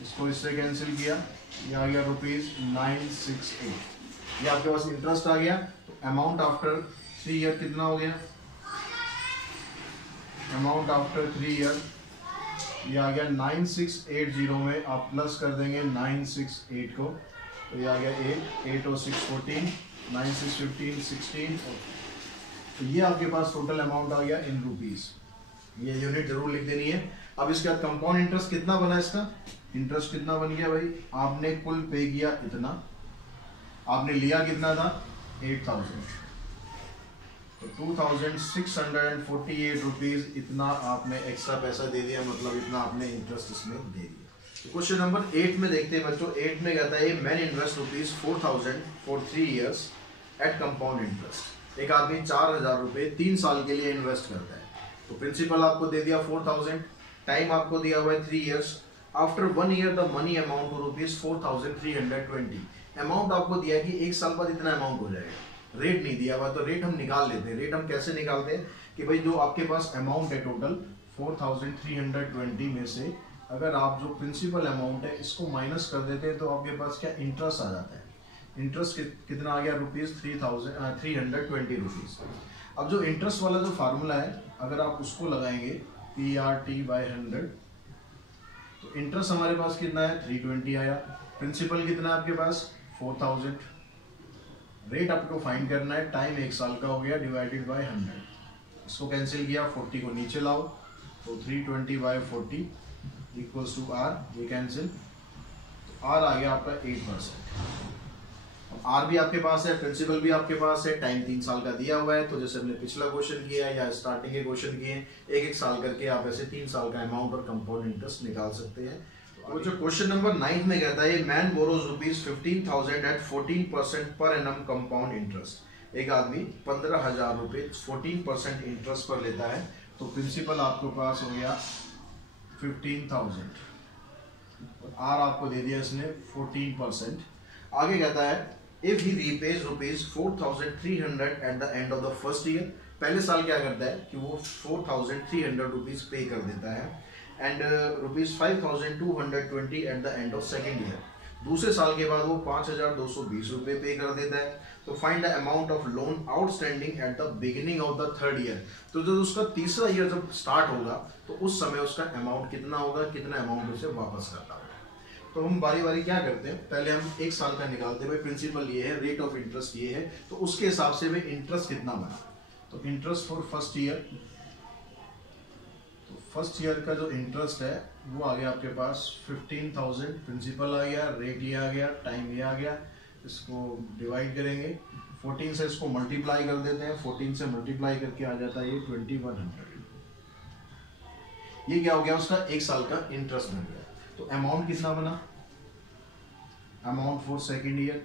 इसको इससे कैंसिल किया, ये आ गया ₹968। ये आपके पास इंटरेस्ट आ गया। तो अमाउंट आफ्टर 3 ईयर कितना हो गया, अमाउंट आफ्टर 3 ईयर ये आ गया 9680 में आप प्लस कर देंगे 968 को तो ये आ गया 8 और 6 14 9 6 15 16। तो ये आपके पास टोटल अमाउंट आ गया इन रुपीस। ये यूनिट जरूर लिख देनी है। अब इसके बाद कंपाउंड इंटरेस्ट कितना बना इसका, इंटरेस्ट कितना बन गया भाई, आपने कुल पे किया इतना, आपने लिया कितना था 8000, तो 2648 रुपीज इतना आपने एक्स्ट्रा पैसा दे दिया, मतलब इतना आपने इंटरेस्ट इसमें दे दिया। क्वेश्चन नंबर 8 में देखते हैं बच्चों। 8 में कहता है man invest rupees 4000 for 3 years at compound interest. एक आदमी 4000 रुपए 3 साल के लिए इन्वेस्ट करता है। तो प्रिंसिपल आपको दे दिया 4000, टाइम आपको दिया हुआ है 3 years. After 1 year the money amount to rupees 4320। Amount आपको दिया है कि 1 साल बाद इतना अमाउंट हो जाएगा, रेट नहीं दिया हुआ, तो रेट हम निकाल लेते हैं। रेट हम कैसे निकालते हैं कि भाई जो आपके पास अमाउंट है टोटल 4320 में से अगर आप जो प्रिंसिपल अमाउंट है इसको माइनस कर देते हैं तो आपके पास क्या इंटरेस्ट आ जाता है। इंटरेस्ट कितना आ गया रुपीज 320 रुपीज। अब जो इंटरेस्ट वाला जो फार्मूला है अगर आप उसको लगाएंगे PRT/100, तो इंटरेस्ट हमारे पास कितना है 320 आया। प्रिंसिपल कितना है आपके पास 4000। रेट आपको फाइंड करना है, टाइम 1 साल का हो गया, डिवाइडेड बाय 100। इसको कैंसिल किया, 40 को नीचे लाओ, तो 320/40 इक्वल्स टू R, ये कैंसिल, तो R आ गया आपका 8%। अब R भी आपके पास है, प्रिंसिपल भी आपके पास है, टाइम 3 साल का दिया हुआ है। तो जैसे हमने पिछला क्वेश्चन किया है या स्टार्टिंग के क्वेश्चन किए हैं, 1-1 साल करके आप ऐसे 3 साल का अमाउंट और कंपाउंड इंटरेस्ट निकाल सकते हैं। तो जो क्वेश्चन नंबर 9 में कहता है मैन बोरोज रुपीज 15,000 एट 14% पर एनम कंपाउंड इंटरेस्ट। एक आदमी 15,000 रुपए 14% इंटरेस्ट पर लेता है। तो प्रिंसिपल आपके पास हो गया 15,000 और R आपको दे दिया इसने 14%। आगे कहता है if he रीपेज rupees 4,300 eight the end of the first year. पहले साल क्या करता है कि वो 4,300 रुपीज पे कर देता है and rupees 5,220 eight the end of second year. दूसरे साल के बाद वो 5,220 रुपए पे कर देता है। तो find the amount of loan outstanding at the beginning of the third year. तो जब उसका तीसरा ईयर जब स्टार्ट होगा तो उस समय उसका अमाउंट कितना होगा, कितना अमाउंट उसे वापस करना होगा। तो हम बारी बारी क्या करते हैं, पहले हम 1 साल का निकालते हैं। भाई प्रिंसिपल ये है, रेट ऑफ इंटरेस्ट ये है, तो उसके हिसाब से भाई इंटरेस्ट कितना बना। तो इंटरेस्ट फॉर फर्स्ट ईयर, तो फर्स्ट ईयर का जो इंटरेस्ट है वो आ गया आपके पास 15,000। प्रिंसिपल आ गया, रेट ये आ गया, टाइम ये आ गया। इसको डिवाइड करेंगे, 14 से इसको मल्टीप्लाई कर देते हैं, 14 से मल्टीप्लाई करके आ जाता है ये 2100। ये क्या हो गया, उसका 1 साल का इंटरेस्ट बन गया। तो अमाउंट कितना बना, amount for second year,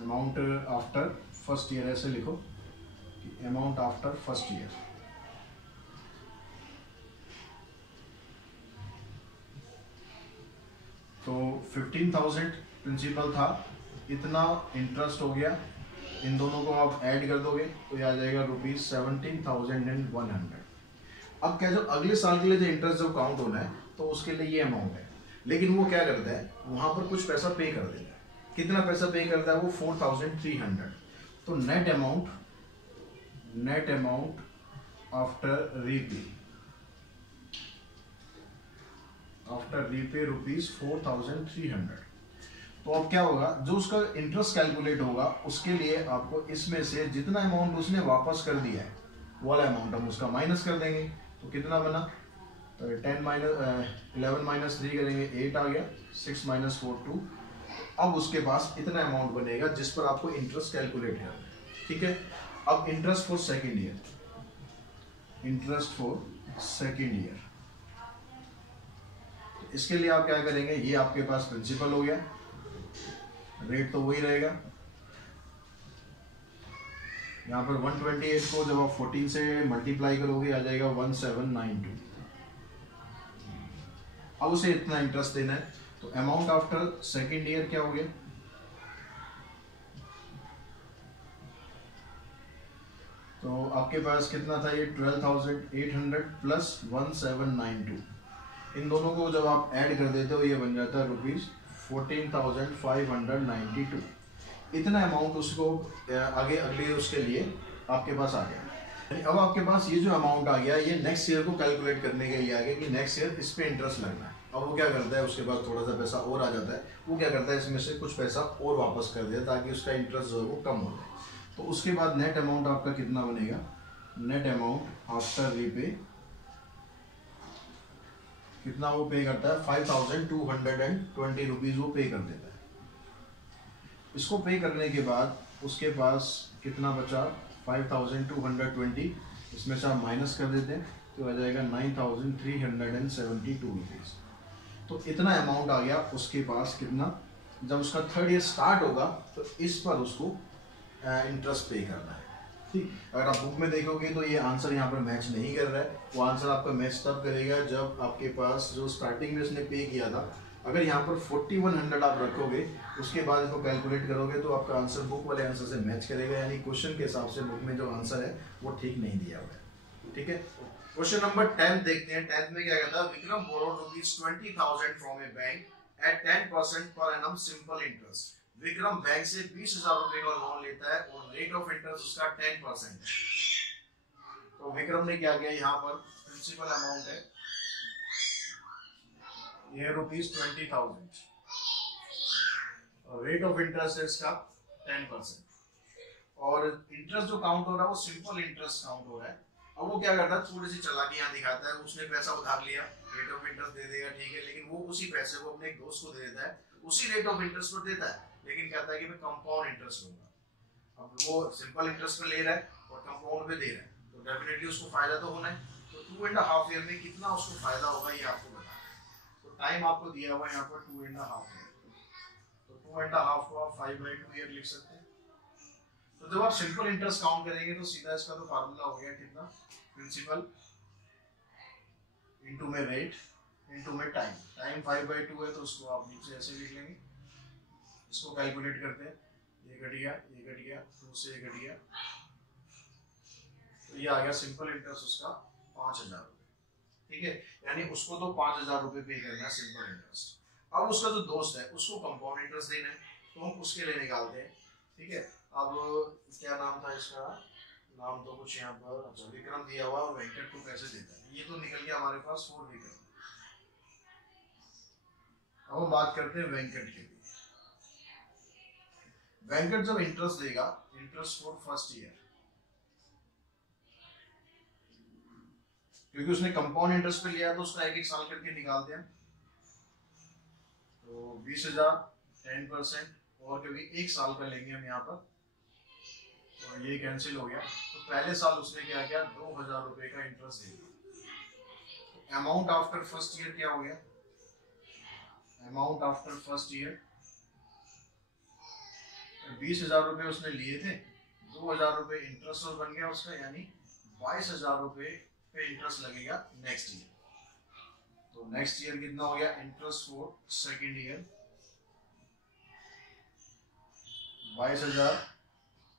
amount after first year, ऐसे लिखो कि अमाउंट आफ्टर फर्स्ट ईयर। तो 15,000 प्रिंसिपल था, इतना इंटरेस्ट हो गया। इन दोनों को आप ऐड कर दोगे तो ये आ जाएगा रुपीज 17,100। अब क्या, जो अगले साल के लिए जो इंटरेस्ट जो काउंट होना है तो उसके लिए ये अमाउंट है, लेकिन वो क्या करता है वहां पर कुछ पैसा पे कर देता है। कितना पैसा पे करता है वो 4,300। तो net amount after repay rupees 4,300। तो अब क्या होगा, जो उसका इंटरेस्ट कैलकुलेट होगा उसके लिए आपको इसमें से जितना अमाउंट उसने वापस कर दिया है वो वाला अमाउंट हम उसका माइनस कर देंगे। तो कितना बना, 11 माइनस 3 करेंगे 8 आ गया, 6 माइनस 4 2। अब उसके पास इतना अमाउंट बनेगा जिस पर आपको इंटरेस्ट कैलकुलेट करना है। ठीक है, अब इंटरेस्ट फॉर सेकेंड ईयर, इसके लिए आप क्या करेंगे, ये आपके पास प्रिंसिपल हो गया, रेट तो वही रहेगा। यहाँ पर 128 को जब आप 14 से मल्टीप्लाई करोगे आ जाएगा 1792। अब उसे इतना इंटरेस्ट देना है। तो अमाउंट आफ्टर सेकेंड ईयर क्या हो गया, तो आपके पास कितना था ये 12,800 प्लस 1792। इन दोनों को जब आप ऐड कर देते हो ये बन जाता है रुपीज 14,592। इतना अमाउंट उसको आगे अगले उसके लिए आपके पास आ गया। अब आपके पास ये जो अमाउंट आ गया ये नेक्स्ट ईयर को कैलकुलेट करने के लिए आ गया कि नेक्स्ट ईयर इस पे इंटरेस्ट लगना है। अब वो क्या करता है, उसके पास थोड़ा सा पैसा और आ जाता है, वो क्या करता है इसमें से कुछ पैसा और वापस कर देता है ताकि उसका इंटरेस्ट जो है वो कम हो जाए। तो उसके बाद नेट अमाउंट आपका कितना बनेगा, नेट अमाउंट आफ्टर रीपे कितना वो पे करता है, 5220 रुपीज वो पे कर देता है। इसको पे करने के बाद उसके पास कितना बचा, 5220, इसमें से आप माइनस कर देते हैं तो आ जाएगा 9372 रुपीज। तो इतना अमाउंट आ गया उसके पास कितना, जब उसका थर्ड ईयर स्टार्ट होगा तो इस पर उसको इंटरेस्ट पे करना है। ठीक, अगर आप बुक में देखोगे तो ये आंसर यहाँ पर मैच नहीं कर रहा है। वो आंसर आपका मैच तब करेगा जब आपके पास जो स्टार्टिंग में उसने पे किया था, अगर यहाँ पर 4100 आप रखोगे, उसके बाद इसको कैलकुलेट करोगे तो आपका आंसर बुक वाले आंसर से मैच करेगा, यानी क्वेश्चन के हिसाब से बुक में जो आंसर है वो ठीक नहीं दिया हुआ है। ठीक है, क्वेश्चन नंबर 10 देखते हैं। 10 में क्या कहता है, Vikram borrowed ₹20,000 from A bank at 10% per annum simple interest. Vikram bank से 20,000 रुपए का लोन लेता है और रेट ऑफ इंटरेस्ट उसका 10% है। तो विक्रम ने क्या किया, यहाँ पर प्रिंसिपल अमाउंट है ये ₹20,000 और रेट ऑफ इंटरेस्ट है इसका 10% और इंटरेस्ट जो काउंट हो रहा है वो सिंपल इंटरेस्ट काउंट हो रहा है। अब वो क्या करता है, थोड़ी सी चालाकी यहाँ दिखाता है, उसने पैसा उधार लिया, रेट ऑफ इंटरेस्ट दे देगा, ठीक है, लेकिन वो उसी पैसे को अपने एक दोस्त को दे देता है, उसी रेट ऑफ इंटरेस्ट पर देता है, लेकिन कहता है कि मैं कंपाउंड इंटरेस्ट लूंगा। अब वो सिंपल इंटरेस्ट पे ले रहा है और कंपाउंड पे दे रहा है, तो डेफिनेटली उसको फायदा तो होना है। तो 2.5 ईयर में कितना उसको फायदा होगा ये आपको बताना है। तो टाइम आपको दिया हुआ है यहाँ पर 2.5 ईयर, तो 2.5 को आप 5/2 ईयर लिख सकते हैं। तो जब आप सिंपल इंटरेस्ट काउंट करेंगे तो सीधा इसका तो फार्मूला हो गया कितना, प्रिंसिपल इनटू में रेट इनटू में टाइम। टाइम 5/2 है तो उसको आप नीचे ऐसे लिख लेंगे। इसको कैलकुलेट करते हैं, ये घट गया, ये घट गया, 2 से ये घट गया, तो ये आ गया सिंपल इंटरेस्ट उसका 5,000 रुपए। ठीक है, यानी उसको तो 5,000 रुपए पे करना है सिंपल इंटरेस्ट। अब उसका जो दोस्त है उसको कंपाउंड इंटरेस्ट देना है, तो हम उसके लिए निकालते हैं। ठीक है, अब क्या नाम था इसका, नाम तो कुछ यहाँ पर, अच्छा विक्रम दिया हुआ और वेंकट को कैसे देता है, ये तो निकल गया हमारे पास 4 विक्रम। अब हम बात करते हैं वेंकट के लिए। वेंकट जब इंटरेस्ट देगा, इंटरेस्ट फॉर फर्स्ट ईयर, क्योंकि उसने कंपाउंड इंटरेस्ट पे लिया तो उसका 1-1 साल करके निकालते हैं। तो 20,000 10% और कभी 1 साल का लेंगे हम यहाँ पर, तो ये कैंसिल हो गया। तो पहले साल उसने क्या किया, 2,000 रुपए का इंटरेस्ट दे दिया। अमाउंट आफ्टर फर्स्ट ईयर क्या हो गया, अमाउंट आफ्टर फर्स्ट ईयर 20,000 रुपए उसने लिए थे, 2,000 रुपए इंटरेस्ट बन गया उसका, यानी 22,000 रुपए पे इंटरेस्ट लगेगा नेक्स्ट ईयर। तो नेक्स्ट ईयर कितना हो गया, interest for second year 22,000,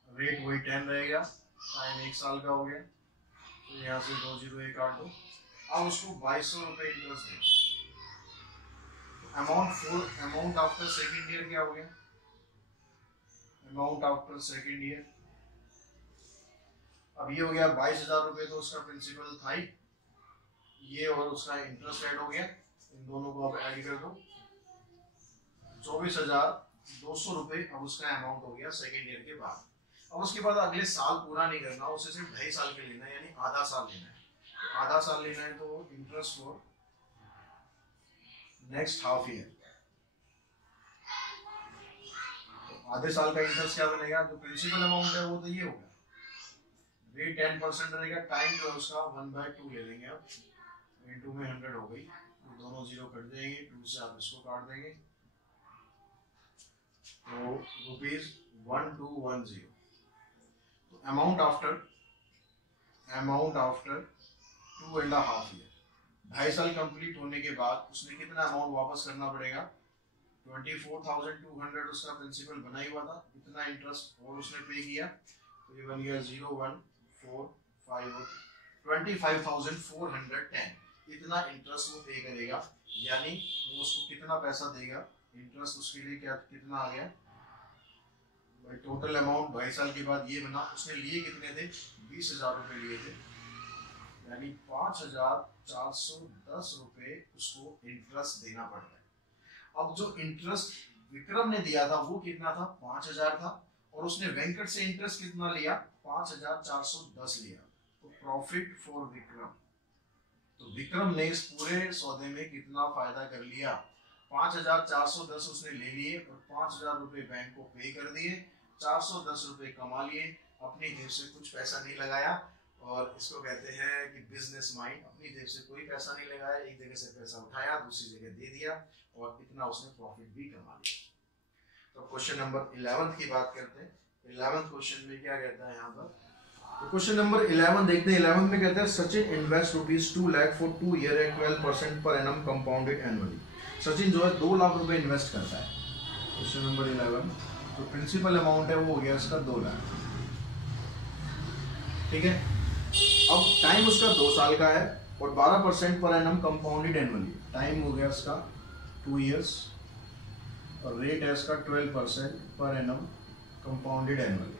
rate वही 10 रहेगा, टाइम 1 साल का हो गया, तो यहाँ से 2 0 1 काट दो। अब उसको 2200 रुपए इंटरेस्ट दें। अमाउंट आफ्टर सेकेंड ईयर क्या हो गया, अमाउंट आफ्टर सेकेंड ईयर, अब ये हो गया 22,000 रुपए, तो उसका प्रिंसिपल था ही, ये और उसका इंटरेस्ट ऐड हो गया, इन दोनों को अब ऐड कर दो, 24,200 रुपए अब उसका अमाउंट हो गया सेकेंड ईयर के बाद। अब उसके बाद अगले साल पूरा नहीं करना, उसे सिर्फ 2.5 साल के लेना है, यानी आधा साल लेना है। तो आधा साल लेना है तो interest for next half year, आधे साल का इंटरेस्ट क्या बनेगा, जो प्रिंसिपल अमाउंट है वो तो ये होगा, रेट 10% रहेगा, टाइम जो है उसका 1/2 ले लेंगे आप, इनटू में 100 हो गई, तो दोनों 0 कट जाएंगे, 2 से आप इसको काट देंगे, तो ₹1210। तो अमाउंट आफ्टर 2.5 ईयर, 2.5 साल कंप्लीट होने के बाद उसने कितना अमाउंट वापस करना पड़ेगा, 24,200 उसका प्रिंसिपल बना ही हुआ था, इतना इंटरेस्ट और उसने पे किया, तो ये बन गया 0,145 25,410, इतना इंटरेस्ट वो पे करेगा, यानी वो उसको कितना पैसा देगा, इंटरेस्ट उसके लिए क्या कितना आ गया, टोटल अमाउंट 2.5 साल के बाद ये बना। उसने लिए कितने थे? 20,000 रुपए लिए थे, यानी 5,410 रुपए उसको इंटरेस्ट देना पड़ रहा है। अब जो इंटरेस्ट विक्रम ने दिया था वो कितना था? 5,000 था, और उसने वेंकट से इंटरेस्ट कितना लिया? 5,410 लिया। तो प्रॉफिट फॉर विक्रम, तो विक्रम ने इस पूरे सौदे में कितना फायदा कर लिया? 5,410 उसने ले लिए और 5,000 रुपए बैंक को पे कर दिए, 410 रुपए कमा लिए, अपनी जेब से कुछ पैसा नहीं लगाया। और इसको कहते हैं कि बिजनेस माइंड, अपनी जेब से कोई पैसा नहीं लगाया, एक जगह से पैसा उठाया दूसरी जगह दे दिया और इतना उसने प्रॉफिट भी कमा लिया। तो क्वेश्चन नंबर 11 की बात करते हैं। 11 क्वेश्चन में क्या कहता है यहाँ पर? तो क्वेश्चन नंबर 11 देखते हैं। 11 में कहते हैं Sachin invest ₹2 lakh for 2 year at 12% per annum compounded annually. Sachin जो है 2 लाख रुपए इन्वेस्ट करता है। क्वेश्चन नंबर 11, तो प्रिंसिपल अमाउंट है वो हो गया इसका 2 लाख, ठीक है। अब टाइम उसका 2 साल का है और 12% per annum compounded annually, time हो गया इसका 2 इयर्स और रेट है इसका 12% पर एनम कंपाउंडेड एनुअली।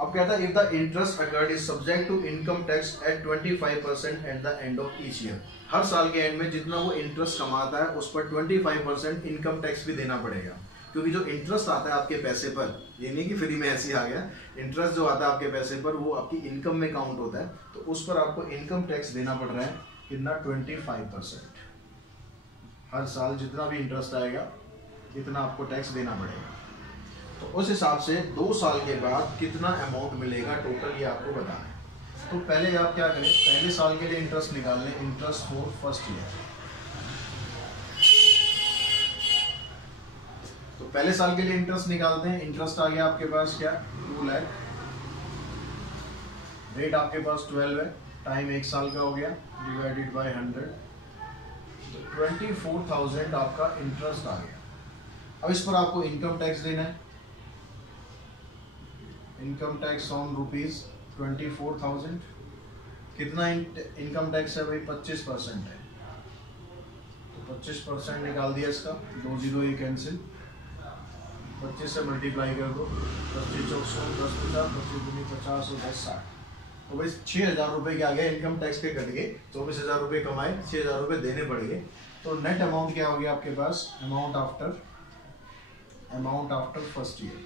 अब कहता है if the interest accrued is subject to income tax at 25% at the end of each year. हर साल के एंड में जितना वो इंटरेस्ट कमाता है उस पर 25% इनकम टैक्स भी देना पड़ेगा, क्योंकि जो इंटरेस्ट आता है आपके पैसे पर, ये नहीं कि फ्री में ऐसे ही आ गया, इंटरेस्ट जो आता है आपके पैसे पर वो आपकी इनकम में काउंट होता है, तो उस पर आपको इनकम टैक्स देना पड़ रहा है कितना? 25%। हर साल जितना भी इंटरेस्ट आएगा इतना आपको टैक्स देना पड़ेगा। तो उस हिसाब से 2 साल के बाद कितना अमाउंट मिलेगा टोटल, ये आपको बताना है। तो पहले आप क्या करें, पहले साल के लिए इंटरेस्ट निकाल लें, इंटरेस्ट फॉर फर्स्ट ईयर। तो पहले साल के लिए इंटरेस्ट निकालते हैं। इंटरेस्ट आ गया आपके पास क्या? 2 लाख, रेट आपके पास 12 है, टाइम 1 साल का हो गया, डिवाइडेड बाय 100, तो 24,000 आपका इंटरेस्ट आ गया। अब इस पर आपको इनकम टैक्स देना है। Income tax on ₹24,000। कितना इनकम टैक्स है भाई? 25% है, तो 25% निकाल दिया इसका, 2 जीरो ये कैंसिल, 25 से मल्टीप्लाई कर दो, 25 चौक 100, 10 50, 25 दूनी 50 और 10 60। तो भाई 6,000 रुपये के आ गया, इनकम टैक्स के कट गए, 24,000 रुपये कमाए, 6,000 रुपये देने पड़ गए। तो नेट अमाउंट क्या हो गया आपके पास? Amount after first year.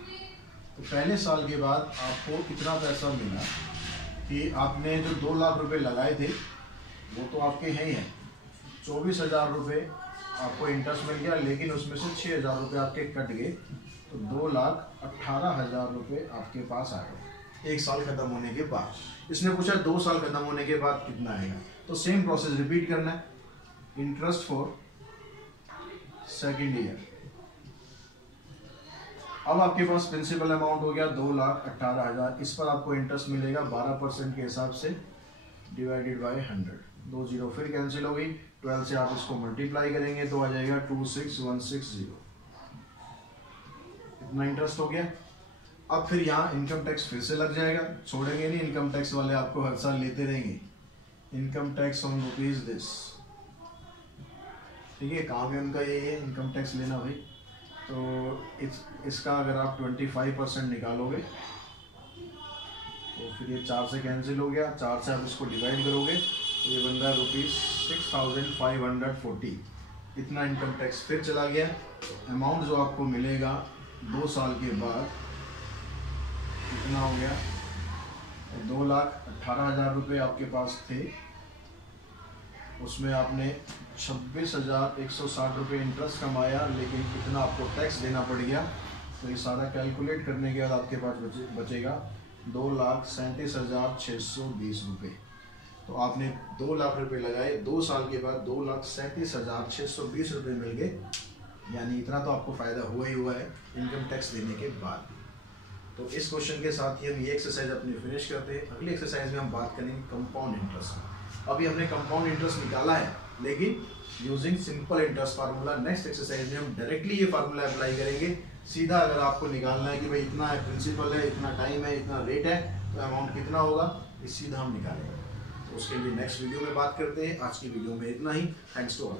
तो पहले साल के बाद आपको कितना पैसा मिला कि आपने जो 2 लाख रुपए लगाए थे वो तो आपके हैं ही हैं, 24,000 रुपये आपको इंटरेस्ट मिल गया, लेकिन उसमें से 6,000 रुपये आपके कट गए, तो 2,18,000 रुपये आपके पास आ गए 1 साल खत्म होने के बाद। इसने पूछा 2 साल खत्म होने के बाद कितना आएगा, तो सेम प्रोसेस रिपीट करना है। Interest for second year. अब आपके पास प्रिंसिपल अमाउंट हो गया 2,18,000, इस पर आपको इंटरेस्ट मिलेगा 12% के हिसाब से, डिवाइडेड बाय 100, 2 जीरो फिर कैंसिल हो गई, 12 से आप इसको मल्टीप्लाई करेंगे तो आ जाएगा 26,160, इतना इंटरेस्ट हो गया। अब फिर यहाँ इनकम टैक्स फिर से लग जाएगा, छोड़ेंगे नहीं, इनकम टैक्स वाले आपको हर साल लेते रहेंगे। Income tax on rupees this, ठीक है, काम है उनका यही है इनकम टैक्स लेना भाई। तो इसका अगर आप 25% निकालोगे तो फिर ये 4 से कैंसिल हो गया, 4 से आप इसको डिवाइड करोगे तो ये बन रहा है ₹6,540, इतना इनकम टैक्स फिर चला गया। अमाउंट जो आपको मिलेगा 2 साल के बाद कितना हो गया? 2,18,000 रुपये आपके पास थे, उसमें आपने 26,160 रुपये इंटरेस्ट कमाया, लेकिन कितना आपको टैक्स देना पड़ गया। तो ये सारा कैलकुलेट करने के बाद आपके पास बचेगा 2,37,620 रुपये। तो आपने 2 लाख रुपये लगाए, 2 साल के बाद 2,37,620 रुपये मिल गए, यानी इतना तो आपको फ़ायदा हुआ ही हुआ है इनकम टैक्स देने के बाद। तो इस क्वेश्चन के साथ ही हम ये एक्सरसाइज अपनी फिनिश करते हैं। अगली एक्सरसाइज में हम बात करेंगे कंपाउंड इंटरेस्ट। अभी हमने कंपाउंड इंटरेस्ट निकाला है, लेकिन using simple interest formula. Next exercise में हम डायरेक्टली ये फार्मूला अप्लाई करेंगे सीधा। अगर आपको निकालना है कि भाई इतना है प्रिंसिपल है, इतना टाइम है, इतना रेट है, तो अमाउंट कितना होगा, ये सीधा हम निकालेंगे। तो उसके लिए नेक्स्ट वीडियो में बात करते हैं। आज की वीडियो में इतना ही। Thanks to all.